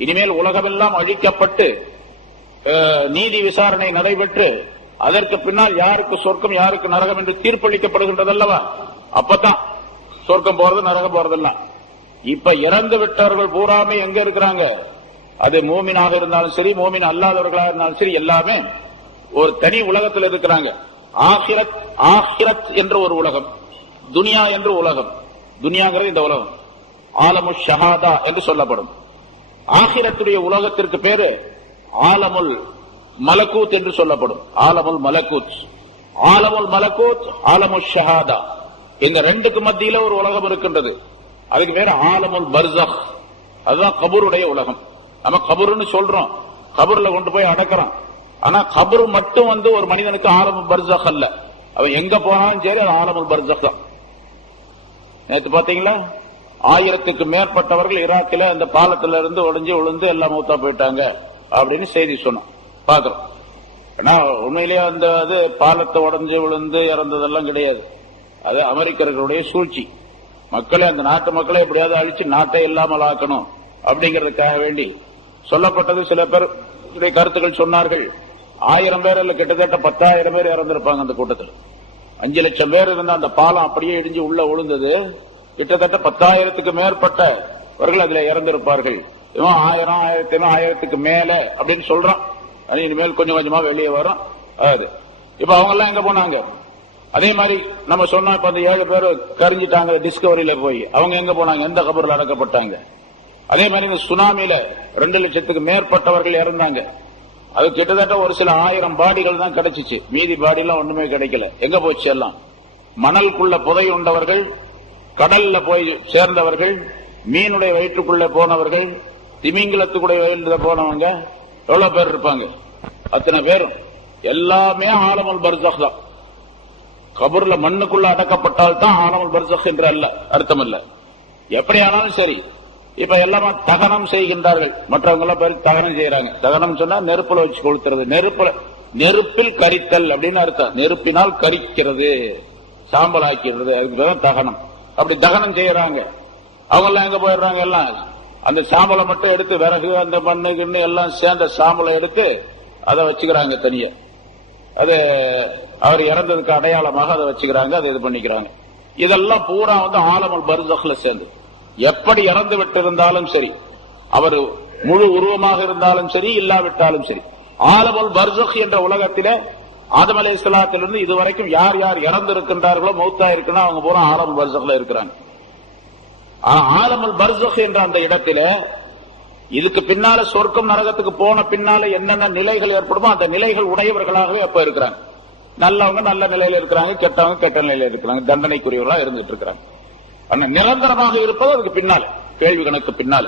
இனிமேல் உலகமெல்லாம் அழிக்கப்பட்டு நீதி விசாரணை நடைபெற்று அதற்கு பின்னால் யாருக்கு சொர்க்கம் யாருக்கு நரகம் என்று தீர்ப்பளிக்கப்படுகின்றது அல்லவா? அப்பதான் சொர்க்கம் போறது நரகம் போறதெல்லாம். இப்ப இறந்து விட்டவர்கள் பூராமே எங்க இருக்கிறாங்க? அது மூமினாக இருந்தாலும் சரி, மூமின் அல்லாதவர்களாக இருந்தாலும் சரி, எல்லாமே ஒரு தனி உலகத்தில் இருக்கிறாங்க. ஆஹிரத் என்ற ஒரு உலகம், துனியா என்ற உலகம். துனியாங்கிறது இந்த உலகம், ஆலமு ஷஹாதா என்று சொல்லப்படும். ஆஹிரத்துடைய உலகத்திற்கு பேரு ஆலமுல் மலக்கூத் என்று சொல்லப்படும். ஆலமுல் மலக்கூத், ஆலமுல் மலக்கூத், ஆலமு ஷஹாதா, இந்த ரெண்டுக்கு மத்தியில ஒரு உலகம் இருக்கின்றது. அதுக்கு பேரு ஆலமுல் பர்ஸக், அதுதான் கபூருடைய உலகம். நம்ம கபூர்னு சொல்றோம், கபூர்ல கொண்டு போய் அடக்கிறோம். ஆனா கபூர் மட்டும் ஒரு மனிதனுக்கு ஆலமுல் பர்ஸக் அல்ல. அவன் எங்க போனாலும் சரி அது ஆலமுல் பர்ஸக் தான். நேற்று பாத்தீங்களா, 1000க்கு மேற்பட்டவர்கள் ஈராக்கில் அந்த பாலத்தில இருந்து உடைஞ்சு விழுந்து எல்லாம் மூத்தா போயிட்டாங்க அப்படின்னு செய்தி சொன்னோம், பாக்குறோம். ஆனா உண்மையிலேயே அது பாலத்தை உடைஞ்சு விழுந்து இறந்ததெல்லாம் கிடையாது. அது அமெரிக்கர்களுடைய சூழ்ச்சி. மக்களை, அந்த நாட்டு மக்களை எப்படியாவது அழிச்சு நாட்டை இல்லாமல் ஆக்கணும் அப்படிங்கறதுக்காக வேண்டி சொல்லப்பட்டது. சில பேர் கருத்துக்கள் சொன்னார்கள். 1000 பேர் இல்ல, கிட்டத்தட்ட 10,000 பேர் இறந்திருப்பாங்க அந்த கூட்டத்தில். 5 லட்சம் பேர் இருந்த அந்த பாலம் அப்படியே இடிஞ்சு உள்ள விழுந்தது. கிட்டத்தட்ட 10,000க்கு மேற்பட்டவர்கள் அதுல இறந்திருப்பார்கள். 1000க்கு மேல அப்படின்னு சொல்றான். இனிமேல் கொஞ்சம் கொஞ்சமா வெளியே வரும். அதாவது இப்ப அவங்க எல்லாம் எங்க போனாங்க? அதே மாதிரி நம்ம சொன்னா இப்ப அந்த 7 பேர் கரிஞ்சிட்டாங்க டிஸ்கவரியில போய், அவங்க எங்க போனாங்க? எந்த கபூர்ல அடக்கப்பட்டாங்க? அதே மாதிரி இந்த சுனாமியில 2 லட்சத்துக்கு மேற்பட்டவர்கள் இறந்தாங்க. அது கிட்டத்தட்ட ஒரு சில 1000 பாடிகள் தான் கிடைச்சிச்சு, மீதி பாடி எல்லாம் ஒண்ணுமே கிடைக்கல. எங்க போச்சு? எல்லாம் மணலுக்குள்ள புதை உண்டவர்கள், கடல்ல போய் சேர்ந்தவர்கள், மீனுடைய வயிற்றுக்குள்ள போனவர்கள், திமிங்கலத்துக்குடைய வயிற்றுல போனவங்க எவ்வளவு பேர் இருப்பாங்க? அத்தனை பேரும் எல்லாமே ஆலமுல் பர்ஸக் தான். கபூர்ல மண்ணுக்குள்ள அடக்கப்பட்டால் தான் ஆலமுல் பர்ஸக் என்று அல்ல, அர்த்தம் அல்ல. எப்படியானாலும் சரி, இப்ப எல்லாமே தகனம் செய்கின்றார்கள். மற்றவங்க எல்லாம் பேர் தகனம் செய்யறாங்க. தகனம் சொன்னா நெருப்புல வச்சு கொளுத்துறது, நெருப்பில் கரித்தல் அப்படின்னு அர்த்தம். நெருப்பினால் கரிக்கிறது, சாம்பல் ஆக்கிறது, அதுக்குதான் தகனம். அப்படி தகனம் செய்யறாங்க. அவங்க எல்லாம் எங்க போயிடுறாங்க? எல்லாம் அந்த சாம்பலை மட்டும் எடுத்து, விறகு அந்த மண்ணு கிண்ணு எல்லாம் சேர்ந்த சாம்பலை எடுத்து அதை வச்சுக்கிறாங்க தனியா. அது அவர் இறந்ததுக்கு அடையாளமாக அதை வச்சுக்கிறாங்க, அதை இது பண்ணிக்கிறாங்க. இதெல்லாம் பூரா ஆலமுல் பர்ஸக்ல சேர்ந்து, எப்படி இறந்து விட்டு இருந்தாலும் சரி, அவர் முழு உருவமாக இருந்தாலும் சரி, இல்லாவிட்டாலும் சரி, ஆலமுல் பர்ஸக் என்ற உலகத்திலே ஆதம் அலைஹிஸ்ஸலாத்திலிருந்து இதுவரைக்கும் யார் யார் இறந்து இருக்கின்றார்களோ, மௌத்தா இருக்குன்னா அவங்க பூரா ஆலமுல் பர்ஸக்ல இருக்கிறாங்க. ஆலமுல் பர்ஸக் என்ற அந்த இடத்துல இதுக்கு பின்னால சொர்க்கம் நரகத்துக்கு போன பின்னால என்னென்ன நிலைகள் ஏற்படுமோ அந்த நிலைகள் உடையவர்களாகவே அப்ப இருக்கிறாங்க. நல்லவங்க நல்ல நிலையில இருக்கிறாங்க, கெட்டவங்க கெட்ட நிலையில இருக்கிறாங்க, தண்டனைக்குரியவர்களா இருந்துட்டு இருக்கிறாங்க. ஆனா நிரந்தரமாக இருப்பது அதுக்கு பின்னால, கேள்வி கணக்கு பின்னால.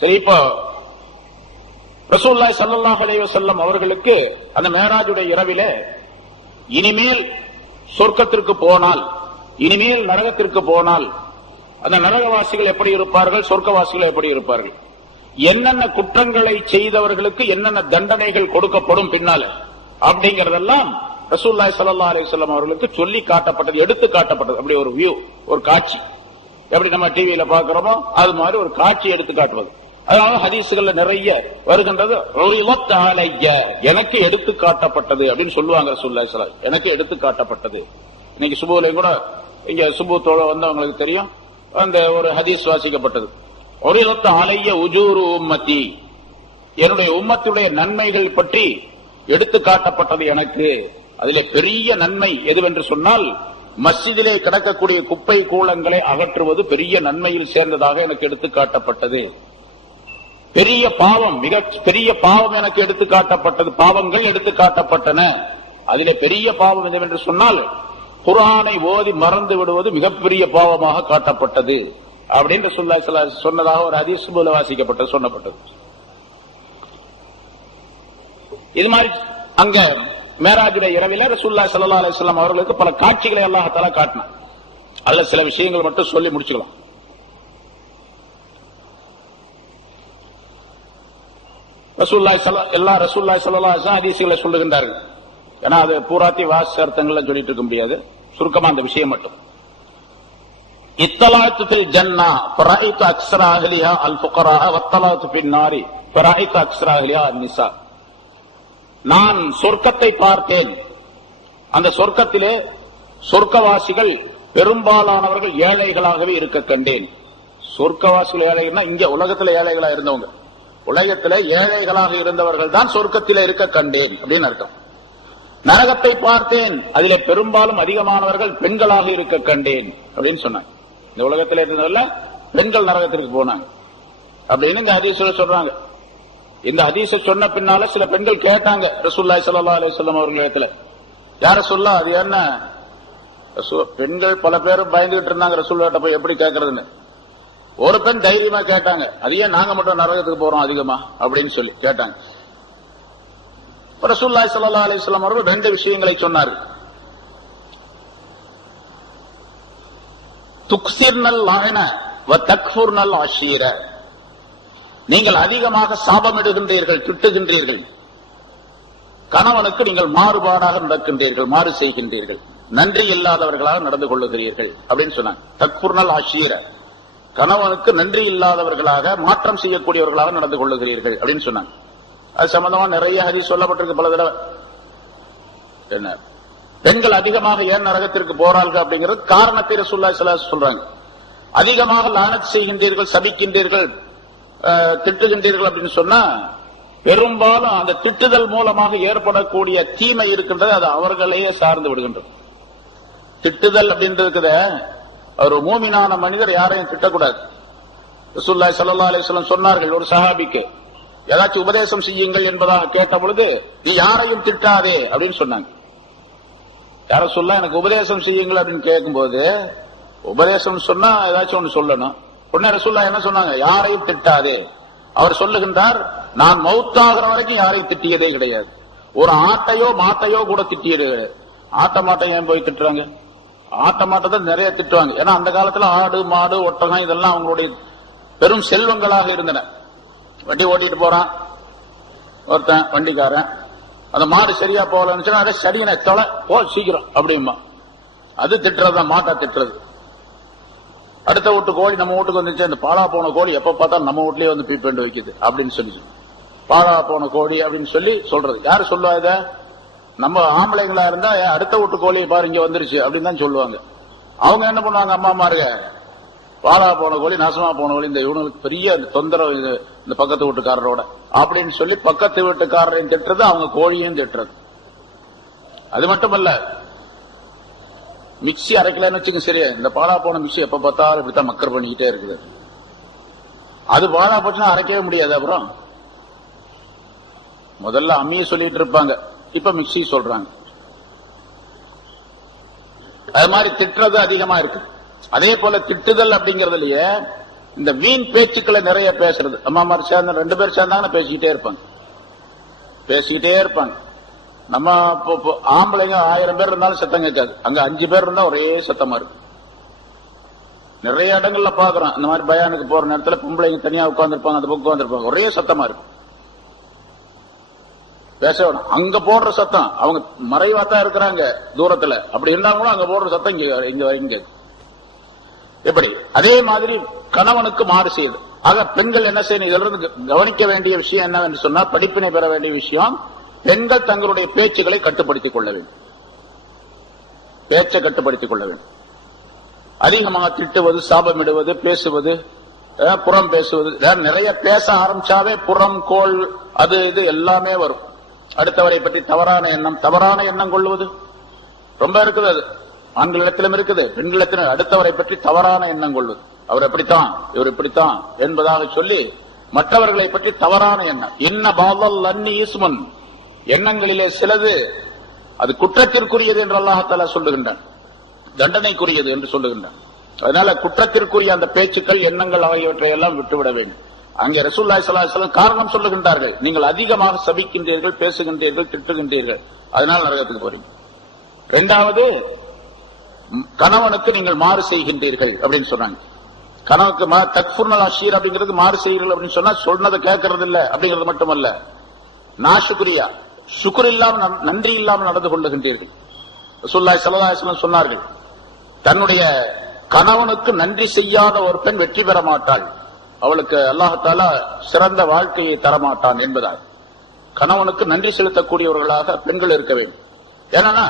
சரி, இப்போ ரசூலுல்லாஹி ஸல்லல்லாஹு அலைஹி வஸல்லம் அவர்களுக்கு அந்த மேராஜுடைய இரவிலே இனிமேல் சொர்க்கத்திற்கு போனால், இனிமேல் நரகத்திற்கு போனால் அந்த நரகவாசிகள் எப்படி இருப்பார்கள், சொர்க்கவாசிகள் எப்படி இருப்பார்கள், என்னென்ன குற்றங்களை செய்தவர்களுக்கு என்னென்ன தண்டனைகள் கொடுக்கப்படும் பின்னால அப்படிங்கறதெல்லாம் ரசூலுல்லாஹி ஸல்லல்லாஹு அலைஹி வஸல்லம் அவர்களுக்கு சொல்லி காட்டப்பட்டது, எடுத்து காட்டப்பட்டது. அப்படி ஒரு வியூ, ஒரு காட்சி, எப்படி நம்ம டிவியில பாக்குறோமோ அது மாதிரி ஒரு காட்சி எடுத்து காட்டுவது. அதனால ஹதீசுகள்ல நிறைய வருகின்றது, எனக்கு எடுத்து காட்டப்பட்டது அப்படின்னு சொல்லுவாங்க ரசூலுல்லாஹி ஸல்லல்லாஹு அலைஹி வஸல்லம். எனக்கு எடுத்து காட்டப்பட்டது. இன்னைக்கு சுபூலையும் கூட இங்க சுபூத்தோட வந்தவங்களுக்கு தெரியும், அந்த ஒரு ஹதீஸ் வாசிக்கப்பட்டது. ஒரிலத்த ஆலைய உஜூரு உம்மத்தி, என்னுடைய உம்மத்துடைய நன்மைகள் பற்றி எடுத்து காட்டப்பட்டது எனக்கு. அதிலே பெரிய நன்மை எதுவென்று சொன்னால், மஸ்ஜிதிலே கிடக்கக்கூடிய குப்பை கூலங்களை அகற்றுவது பெரிய நன்மையில் சேர்ந்ததாக எனக்கு எடுத்து காட்டப்பட்டது. பெரிய பாவம், மிக பெரிய பாவம் எனக்கு எடுத்து காட்டப்பட்டது, பாவங்கள் எடுத்து காட்டப்பட்டன. அதிலே பெரிய பாவம் எதுவென்று சொன்னால், குர்ஆனை ஓதி மறந்து விடுவது மிகப்பெரிய பாவமாக காட்டப்பட்டது அப்படின்னு ரசூலுல்லாஹி ஸல்லல்லாஹு அலைஹி வஸல்லம் சொன்னதாக ஒரு ஹதீஸ் வாசிக்கப்பட்டது, சொல்லப்பட்டது. இது மாதிரி அங்க மேராஜுடைய இரவில ரசூலுல்லாஹி ஸல்லல்லாஹு அலைஹி வஸல்லம் அவர்களுக்கு பல காட்சிகளை அல்லாஹ் தஆலா காட்டினார். அதுல சில விஷயங்கள் மட்டும் சொல்லி முடிச்சுக்கலாம். ரசூலுல்லாஹி ஸல்லல்லாஹு அலைஹி வஸல்லம் ஹதீஸ்களை சொல்லுகின்றார்கள். ஏன்னா அது பூராத்தி வாசி அர்த்தங்கள்ல சொல்லிட்டு இருக்க முடியாது, சுருக்கமா அந்த விஷயம் மட்டும். இத்தலாத்து ஃபில் ஜன்னா ஃபரைது அக்ஸர அஹ்லிஹா அல் ஃபுகரா வத்தலாத்து ஃபின் நாரி ஃபரைது அக்ஸர அஹ்லிஹா அன்-நிசா. நான் சொர்க்கத்தை பார்த்தேன், அந்த சொர்க்கத்திலே சொர்க்கவாசிகள் பெரும்பாலானவர்கள் ஏழைகளாகவே இருக்க கண்டேன். சொர்க்கவாசிகள் ஏழைகள்னா இங்க உலகத்துல ஏழைகளா இருந்தவங்க, உலகத்திலே ஏழைகளாக இருந்தவர்கள் தான் சொர்க்கத்திலே இருக்க கண்டேன் அப்படின்னு அர்த்தம். நரகத்தை பார்த்தேன், அதிலே பெரும்பாலும் அதிகமானவர்கள் பெண்களாக இருக்க கண்டேன் அப்படின்னு சொன்னாங்க. இந்த உலகத்தில் இருந்தவர்கள பெண்கள் நரகத்திற்கு போனாங்க அப்படின்னு இந்த ஹதீஸ்ல சொல்றாங்க. இந்த ஹதீஸை சொன்ன பின்னால சில பெண்கள் கேட்டாங்க ரசூலுல்லாஹி ஸல்லல்லாஹு அலைஹி வஸல்லம் அவர்களிடத்துல, யார சொல்ல அது என்ன? பெண்கள் பல பேரும் பயந்துகிட்டு இருந்தாங்க ரசூலுல்லாஹ்ட்ட போய் எப்படி கேட்கறதுன்னு. ஒரு பெண் தைரியமா கேட்டாங்க, அது ஏன் நாங்க மட்டும் நரகத்துக்கு போறோம் அதிகமா அப்படின்னு சொல்லி கேட்டாங்க. ரசூலுல்லாஹி ஸல்லல்லாஹு அலைஹி வஸல்லம் அவர்கள் ரெண்டு விஷயங்களை சொன்னார்கள். துக்ஸிர்னல் லஅன வ தக்ஃபுர்னல் அஷீர, நீங்கள் அதிகமாக சாபமிடுகின்றீர்கள், திட்டுகின்றீர்கள், கணவனுக்கு நீங்கள் மாறுபாடாக நடக்கின்றீர்கள், மாறு செய்கின்றீர்கள், நன்றி இல்லாதவர்களாக நடந்து கொள்ளுகிறீர்கள் அப்படின்னு சொன்னாங்க. தக்ஃபுர்னல் அஷீர, கணவனுக்கு நன்றி இல்லாதவர்களாக மாற்றம் செய்யக்கூடியவர்களாக நடந்து கொள்ளுகிறீர்கள் அப்படின்னு சொன்னாங்க. அது சம்பந்தமா நிறைய ஹதீஸ் சொல்லப்பட்டிருக்கு பல தடவை. என்ன பெண்கள் அதிகமாக ஏன் நரகத்திற்கு போறார்கள் அப்படிங்கிறது காரணத்தை ரசூலுல்லாஹி ஸல்லல்லாஹு அலைஹி வஸல்லம் சொல்றாங்க. அதிகமாக லானத் செய்கின்றீர்கள், சபிக்கின்றீர்கள், திட்டுகின்றீர்கள் அப்படின்னு சொன்னா பெரும்பாலும் அந்த திட்டுதல் மூலமாக ஏற்படக்கூடிய தீமை இருக்கின்றது, அது அவர்களையே சார்ந்து விடுகின்றது. திட்டுதல் அப்படின்றதுக்குத ஒரு மூமினான மனிதர் யாரையும் திட்டக்கூடாது. ரசூலுல்லாஹி ஸல்லல்லாஹு அலைஹி வஸல்லம் சொன்னார்கள், ஒரு சஹாபிக்கு ஏதாச்சும் உபதேசம் செய்யுங்கள் என்பதாக கேட்ட பொழுது, நீ யாரையும் திட்டாதே அப்படின்னு சொன்னாங்க. யார சொல்ல எனக்கு உபதேசம் செய்யுங்கள் அப்படின்னு கேட்கும் போது, உபதேசம் சொன்னா ஏதாச்சும் ஒண்ணு சொல்லணும். உடனே ரசூலுல்லாஹ் என்ன சொன்னாங்க? யாரையும் திட்டாதே. அவர் சொல்லுகின்றார், நான் மௌத்தாகிற வரைக்கும் யாரையும் திட்டியதே கிடையாது. ஒரு ஆட்டையோ மாட்டையோ கூட திட்டியது. ஆட்ட மாட்டை ஏன் போய் திட்டுறாங்க? ஆட்ட மாட்டை நிறைய திட்டுவாங்க. ஏன்னா அந்த காலத்துல ஆடு மாடு ஒட்டகம் இதெல்லாம் அவங்களுடைய பெரும் செல்வங்களாக இருந்தன. வண்டி ஓட்டிட்டு போறான் ஒருத்தன் வண்டிக்காரன், அந்த மாடு சரியா போகலன்னு அதை சரியான தொலை போ சீக்கிரம் அப்படிமா, அது திட்டுறதுதான், மாட்டா திட்டுறது. அடுத்த வீட்டு கோழி நம்ம வீட்டுக்கு வந்துச்சு, அந்த பாலா போன கோழி எப்ப பார்த்தா நம்ம வீட்லயே வந்து பீப்பெண்டு வைக்குது அப்படின்னு சொல்லி பாலா போன கோழி அப்படின்னு சொல்லி சொல்றது. யாரு சொல்லுவா இத? நம்ம ஆம்பளைங்களா இருந்தா அடுத்த வீட்டு கோழியை பாரு இங்க வந்துருச்சு அப்படின்னு தான் சொல்லுவாங்க. அவங்க என்ன பண்ணுவாங்க, அம்மா மாருங்க, பாலா போன கோழி நாசமா போன கோழி, இந்த இவனுக்கு பெரிய தொந்தரவு இந்த பக்கத்து வீட்டுக்காரரோட அப்படின்னு சொல்லி பக்கத்து வீட்டுக்காரரையும் திட்டுறது, அவங்க கோழியும் திட்டுறது. அது மட்டுமல்ல, மிக்சி அரைக்கலன்னு வச்சுக்க, சரியா, இந்த பாலா போன மிக்சி எப்ப பார்த்தாலும் இப்படித்தான் மக்கர் பண்ணிக்கிட்டே இருக்குது. அது பாலா போச்சுன்னா அரைக்கவே முடியாது. அப்புறம் முதல்ல அம்மிய சொல்லிட்டு இருப்பாங்க, இப்ப மிக்சி சொல்றாங்க. அது மாதிரி திட்டுறது அதிகமா இருக்கு. அதே போல திட்டுதல் அப்படிங்கறதுலயே இந்த வீண் பேச்சுக்களை நிறைய பேசுறது. அம்மா மாதிரி சேர்ந்த 2 பேர் சேர்ந்தாங்கன்னா பேசிக்கிட்டே இருப்பாங்க. நம்ம ஆம்பளைங்க 1000 பேர் இருந்தாலும் சத்தம் கேட்காது. அங்க 5 பேர் இருந்தா ஒரே சத்தமா இருக்கு. நிறைய இடங்கள்ல பாக்குறோம், இந்த மாதிரி பயானுக்கு போற நேரத்துல பொம்பளைங்க தனியா உட்கார்ந்துருப்பாங்க, அந்த பக்கம் உட்கார்ந்துருப்பாங்க, ஒரே சத்தமா இருக்கு. பேச வேணும். அங்க போடுற சத்தம் அவங்க மறைவாத்தான் இருக்கிறாங்க தூரத்துல, அப்படி இருந்தாலும் அங்க போடுற சத்தம் இங்க இங்க எப்படி. அதே மாதிரி கணவனுக்கு மாறு செய்யுது. ஆக பெண்கள் என்ன செய்யணும், இதுல இருந்து கவனிக்க வேண்டிய விஷயம் என்னவென்று சொன்னா, படிப்பினை பெற வேண்டிய விஷயம், பெண்கள் தங்களுடைய பேச்சுகளை கட்டுப்படுத்திக் கொள்ள வேண்டும். பேச்சை கட்டுப்படுத்திக் கொள்ள வேண்டும். அதிகமாக திட்டுவது, சாபமிடுவது, பேசுவது, புறம் பேசுவது, நிறைய பேச ஆரம்பிச்சாவே புறம், கோள், அது இது எல்லாமே வரும். அடுத்தவரை பற்றி தவறான எண்ணம் கொள்வது ரொம்ப இருக்குது. அது ஆண்களிடத்திலும் இருக்குது, பெண்களிடத்திலும். அடுத்தவரை பற்றி தவறான எண்ணம் கொள்வது, அவர் எப்படித்தான், இவர் இப்படித்தான் என்பதாக சொல்லி மற்றவர்களை பற்றி தவறான எண்ணம். இன்ன பாதல் அன்னி ஈஸ்மன், எண்ணங்களிலே சிலது அது குற்றத்திற்குரியது என்று அல்லாஹ் சொல்லுகின்றான், தண்டனைக்குரியது என்று சொல்லுகின்றான். அதனால குற்றத்திற்குரிய அந்த பேச்சுக்கள், எண்ணங்கள் ஆகியவற்றை எல்லாம் விட்டுவிட வேண்டும். அங்கே ரசூலுல்லாஹி ஸல்லல்லாஹு அலைஹி வஸல்லம் காரணம் சொல்லுகின்றார்கள், நீங்கள் அதிகமாக சபிக்கின்றீர்கள், பேசுகின்றீர்கள், திட்டுகின்றீர்கள், அதனால் நரகத்துக்கு போறீங்க. 2வது, கணவனுக்கு நீங்கள் மாறு செய்கின்றீர்கள் அப்படின்னு சொன்னாங்க. கணவனுக்கு தக்ஃபுர்னல் அஷீர் அப்படிங்கிறது மாறு செய்கிறீர்கள் அப்படின்னு சொன்னா, சொன்னதை கேட்கறது இல்ல அப்படிங்கிறது மட்டுமல்ல, நாசுக்ரியா, சுக்ர் இல்லாமல், நன்றி இல்லாமல் நடந்து கொள்ளுகின்றீர்கள். ரசூலுல்லாஹி ஸல்லல்லாஹு அலைஹி வஸல்லம் சொன்னார்கள், தன்னுடைய கணவனுக்கு நன்றி செய்யாத ஒரு பெண் வெற்றி பெற மாட்டாள், அவளுக்கு அல்லாஹ் தஆலா சிறந்த வாழ்க்கையை தரமாட்டான் என்பதால் கணவனுக்கு நன்றி செலுத்தக்கூடியவர்களாக பெண்கள் இருக்க வேண்டும். ஏன்னா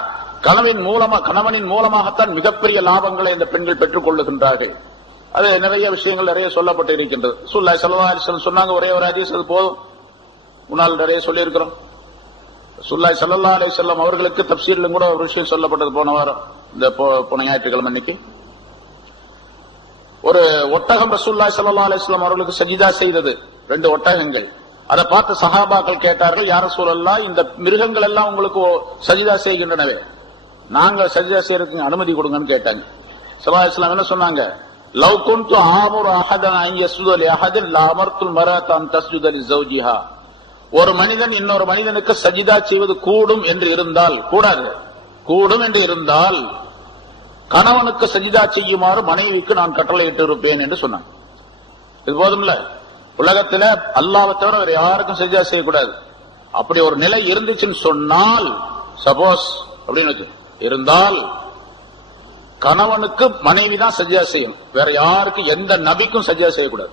கணவனின் மூலமாகத்தான் மிகப்பெரிய லாபங்களை இந்த பெண்கள் பெற்றுக் கொள்ளுகின்றார்கள். அது நிறைய விஷயங்கள் நிறைய சொல்லப்பட்டு இருக்கின்றது. ரசூலுல்லாஹி ஸல்லல்லாஹு அலைஹி வஸல்லம் சொன்னாங்க, ஒரே ஒரு ஹதீஸ், அது போதும். முன்னால் நிறைய சொல்லி இருக்கிறோம். ரசூலுல்லாஹி ஸல்லல்லாஹு அலைஹி வஸல்லம் அவர்களுக்கு தஃப்சீரிலும் கூட ஒரு விஷயம் சொல்லப்பட்டது போன வாரம், இந்த போன ஞாயிற்றுக்கிழமை அன்னைக்கு. ஒரு ஒட்டகம் ரசூலுல்லாஹி ஸல்லல்லாஹு அலைஹி வஸல்லம் அவர்களுக்கு சஜிதா செய்தது, 2 ஒட்டகங்கள். அதை பார்த்து சஹாபாக்கள் கேட்டார்கள், யா ரசூலல்லாஹ், இந்த மிருகங்கள் எல்லாம் உங்களுக்கு சஜிதா செய்கின்றனவே, நாங்க சஜிதா செய்யறதுக்கு அனுமதி கொடுங்கன்னு கேட்டாங்க. ஸல்லல்லாஹு அலைஹி வஸல்லம் என்ன சொன்னாங்க, லவ் குன்து ஆமுரு அஹதன் அன் யஸ்ஜுத லி அஹதின் லஅமர்துல் மர்அத அன் தஸ்ஜுத லி ஜௌஜிஹா. ஒரு மனிதன் இன்னொரு மனிதனுக்கு சஜிதா செய்வது கூடும் என்று இருந்தால், கூடாது, கூடும் என்று இருந்தால் கணவனுக்கு சஜிதா செய்யுமாறு மனைவிக்கு நான் கட்டளையிட்டு இருப்பேன் என்று சொன்னான். இது போதும்ல. உலகத்துல அல்லாஹ்வை தவிர வேற யாருக்கும் சஜிதா செய்யக்கூடாது. அப்படி ஒரு நிலை இருந்துச்சுன்னு சொன்னால், சப்போஸ் அப்படின்னு இருந்தால், கணவனுக்கு மனைவி தான் சஜிதா செய்யணும், வேற யாருக்கும், எந்த நபிக்கும் சஜிதா செய்யக்கூடாது,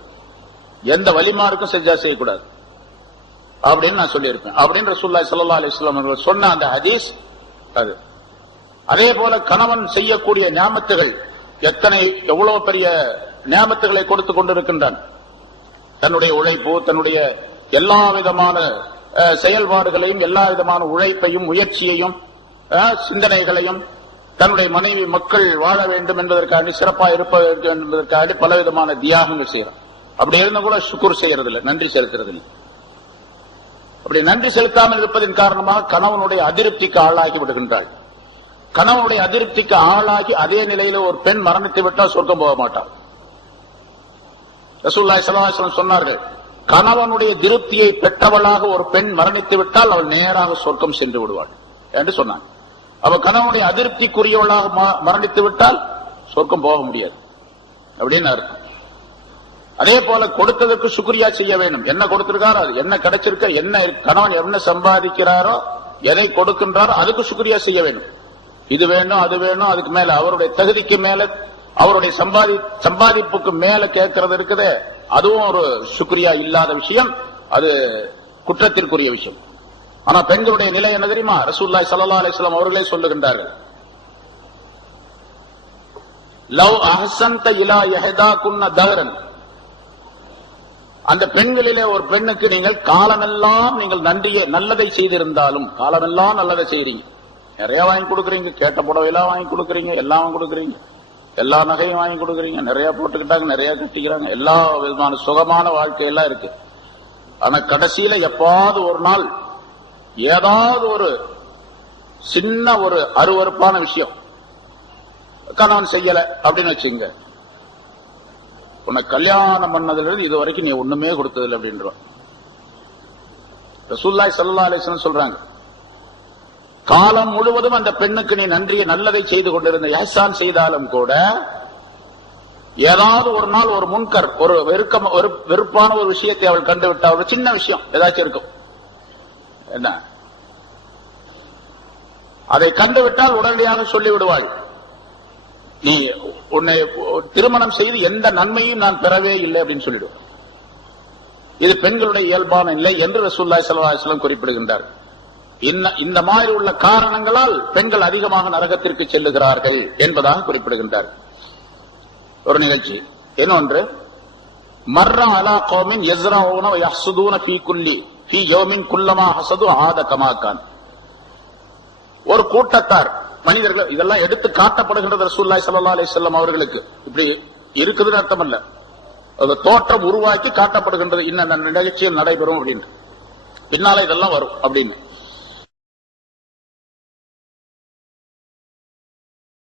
எந்த வலிமாருக்கும் சஜிதா செய்யக்கூடாது அப்படின்னு நான் சொல்லியிருப்பேன் அப்படின்னு ரசூலுல்லாஹி ஸல்லல்லாஹு அலைஹி வஸல்லம் அவர்கள் சொன்ன அந்த ஹதீஸ் அது. அதே போல கணவன் செய்யக்கூடிய நியாமத்துகள், எவ்வளவு பெரிய நியாமத்துகளை கொடுத்து கொண்டிருக்கின்றான். தன்னுடைய உழைப்பு, தன்னுடைய எல்லா விதமான செயல்பாடுகளையும், எல்லா விதமான உழைப்பையும், முயற்சியையும், சிந்தனைகளையும், தன்னுடைய மனைவி மக்கள் வாழ வேண்டும் என்பதற்காக, சிறப்பாக இருப்பதற்கு என்பதற்காக பல விதமான தியாகங்கள் செய்யறான். அப்படி இருந்த கூட சுக்குர் செய்யறதில்லை, நன்றி செலுத்துறதில்லை. அப்படி நன்றி செலுத்தாமல் இருப்பதன் காரணமாக கணவனுடைய அதிருப்திக்கு ஆளாகி விடுகின்றாள். கணவனுடைய அதிருப்திக்கு ஆளாகி அதே நிலையில ஒரு பெண் மரணித்து விட்டால் சொர்க்கம் போக மாட்டாள். ரசூலுல்லாஹி ஸல்லல்லாஹு அலைஹி வஸல்லம் சொன்னார்கள், கணவனுடைய திருப்தியை பெற்றவளாக ஒரு பெண் மரணித்து விட்டால் அவள் நேராக சொர்க்கம் சென்று விடுவாள் என்று சொன்னார். அவ கணவனுடைய அதிருப்திக்குரியவளாக மரணித்து விட்டால் சொர்க்கம் போக முடியாது அப்படின்னு அர்த்தம். அதே போல கொடுத்ததற்கு சுக்ரியா செய்ய வேண்டும். என்ன கொடுத்திருக்காரோ, அது என்ன கிடைச்சிருக்க, என்ன கணவன் என்ன சம்பாதிக்கிறாரோ, எதை கொடுக்கின்றாரோ அதுக்கு சுக்ரியா செய்ய வேண்டும். இது வேணும், அது வேணும், அதுக்கு மேல அவருடைய தகுதிக்கு மேல, அவருடைய சம்பாதிப்புக்கு மேல கேட்கறது இருக்குது, அதுவும் ஒரு சுக்ரியா இல்லாத விஷயம், அது குற்றத்திற்குரிய விஷயம். ஆனா பெண்களுடைய நிலை என்ன தெரியுமா? ரசூலுல்லாஹி ஸல்லல்லாஹு அலைஹி வஸல்லம் அவர்களே சொல்லுகின்றார்கள், லவ் அஹ்சன்த இலா யஹதாகுன்ன தஹரன், அந்த பெண்களிலே ஒரு பெண்ணுக்கு நீங்கள் காலமெல்லாம் நீங்கள் நல்லதை செய்திருந்தாலும், காலமெல்லாம் நல்லதை செய்றீங்க, நிறைய வாங்கி கொடுக்குறீங்க, கேட்ட புடவையெல்லாம் வாங்கி கொடுக்குறீங்க, எல்லாம் கொடுக்குறீங்க, எல்லா நகையும் வாங்கி கொடுக்குறீங்க, நிறைய போட்டுக்கிட்டாங்க, நிறைய கட்டிக்கிறாங்க, எல்லா விதமான சுகமான வாழ்க்கையெல்லாம் இருக்கு. ஆனா கடைசியில எப்பாவது ஒரு நாள் ஏதாவது ஒரு சின்ன ஒரு அருவருப்பான விஷயம் கணவன் செய்யல அப்படின்னு வச்சுங்க, உன்னை கல்யாணம் பண்ணதுல இருந்து இது வரைக்கும் நீ ஒண்ணுமே கொடுத்ததில்லை அப்படின்றான். ரசூலுல்லாஹி ஸல்லல்லாஹு அலைஹி வஸல்லம் சொல்றாங்க, காலம் முழுவதும் அந்த பெண்ணுக்கு நீ நன்றியை நல்லதை செய்து கொண்டிருந்த, ihsan செய்தாலும் கூட ஏதாவது ஒரு நாள் ஒரு முன்கர், ஒரு வெறுப்பான ஒரு விஷயத்தை அவள் கண்டுவிட்டால், ஒரு சின்ன விஷயம் ஏதாச்சும் இருக்கும், என்ன அதை கண்டுவிட்டால் உடனடியாக சொல்லிவிடுவாள், நீ உன்னை திருமணம் செய்து எந்த நன்மையும் நான் பெறவே இல்லை அப்படின்னு சொல்லிடுவோம். இது பெண்களுடைய இயல்பான நிலை என்று ரசூலுல்லாஹி ஸல்லல்லாஹு அலைஹி வஸல்லம் குறிப்பிடுகின்றார். இந்த மாதிரி உள்ள காரணங்களால் பெண்கள் அதிகமாக நரகத்திற்கு செல்லுகிறார்கள் என்பதாக குறிப்பிடுகின்றார். ஒரு நிகழ்ச்சி இன்னொன்று, மர்ரா அலா கௌமின் யஸ்ரஊன வ யஹ்சுதூன ஃபீ யௌமின் குல்லமா ஹஸது ஆத கமா கான். ஒரு கூட்டத்தார் மனிதர்கள், இதெல்லாம் எடுத்து காட்டப்படுகின்றது ரசூலுல்லாஹி ஸல்லல்லாஹு அலைஹி வஸல்லம் அவர்களுக்கு. இப்படி இருக்குதுன்னு அர்த்தம் அல்ல, அது தோற்றம் உருவாக்கி காட்டப்படுகின்றது, இன்ன நிகழ்ச்சியில் நடைபெறும் அப்படின்னு, பின்னால இதெல்லாம் வரும் அப்படின்னு.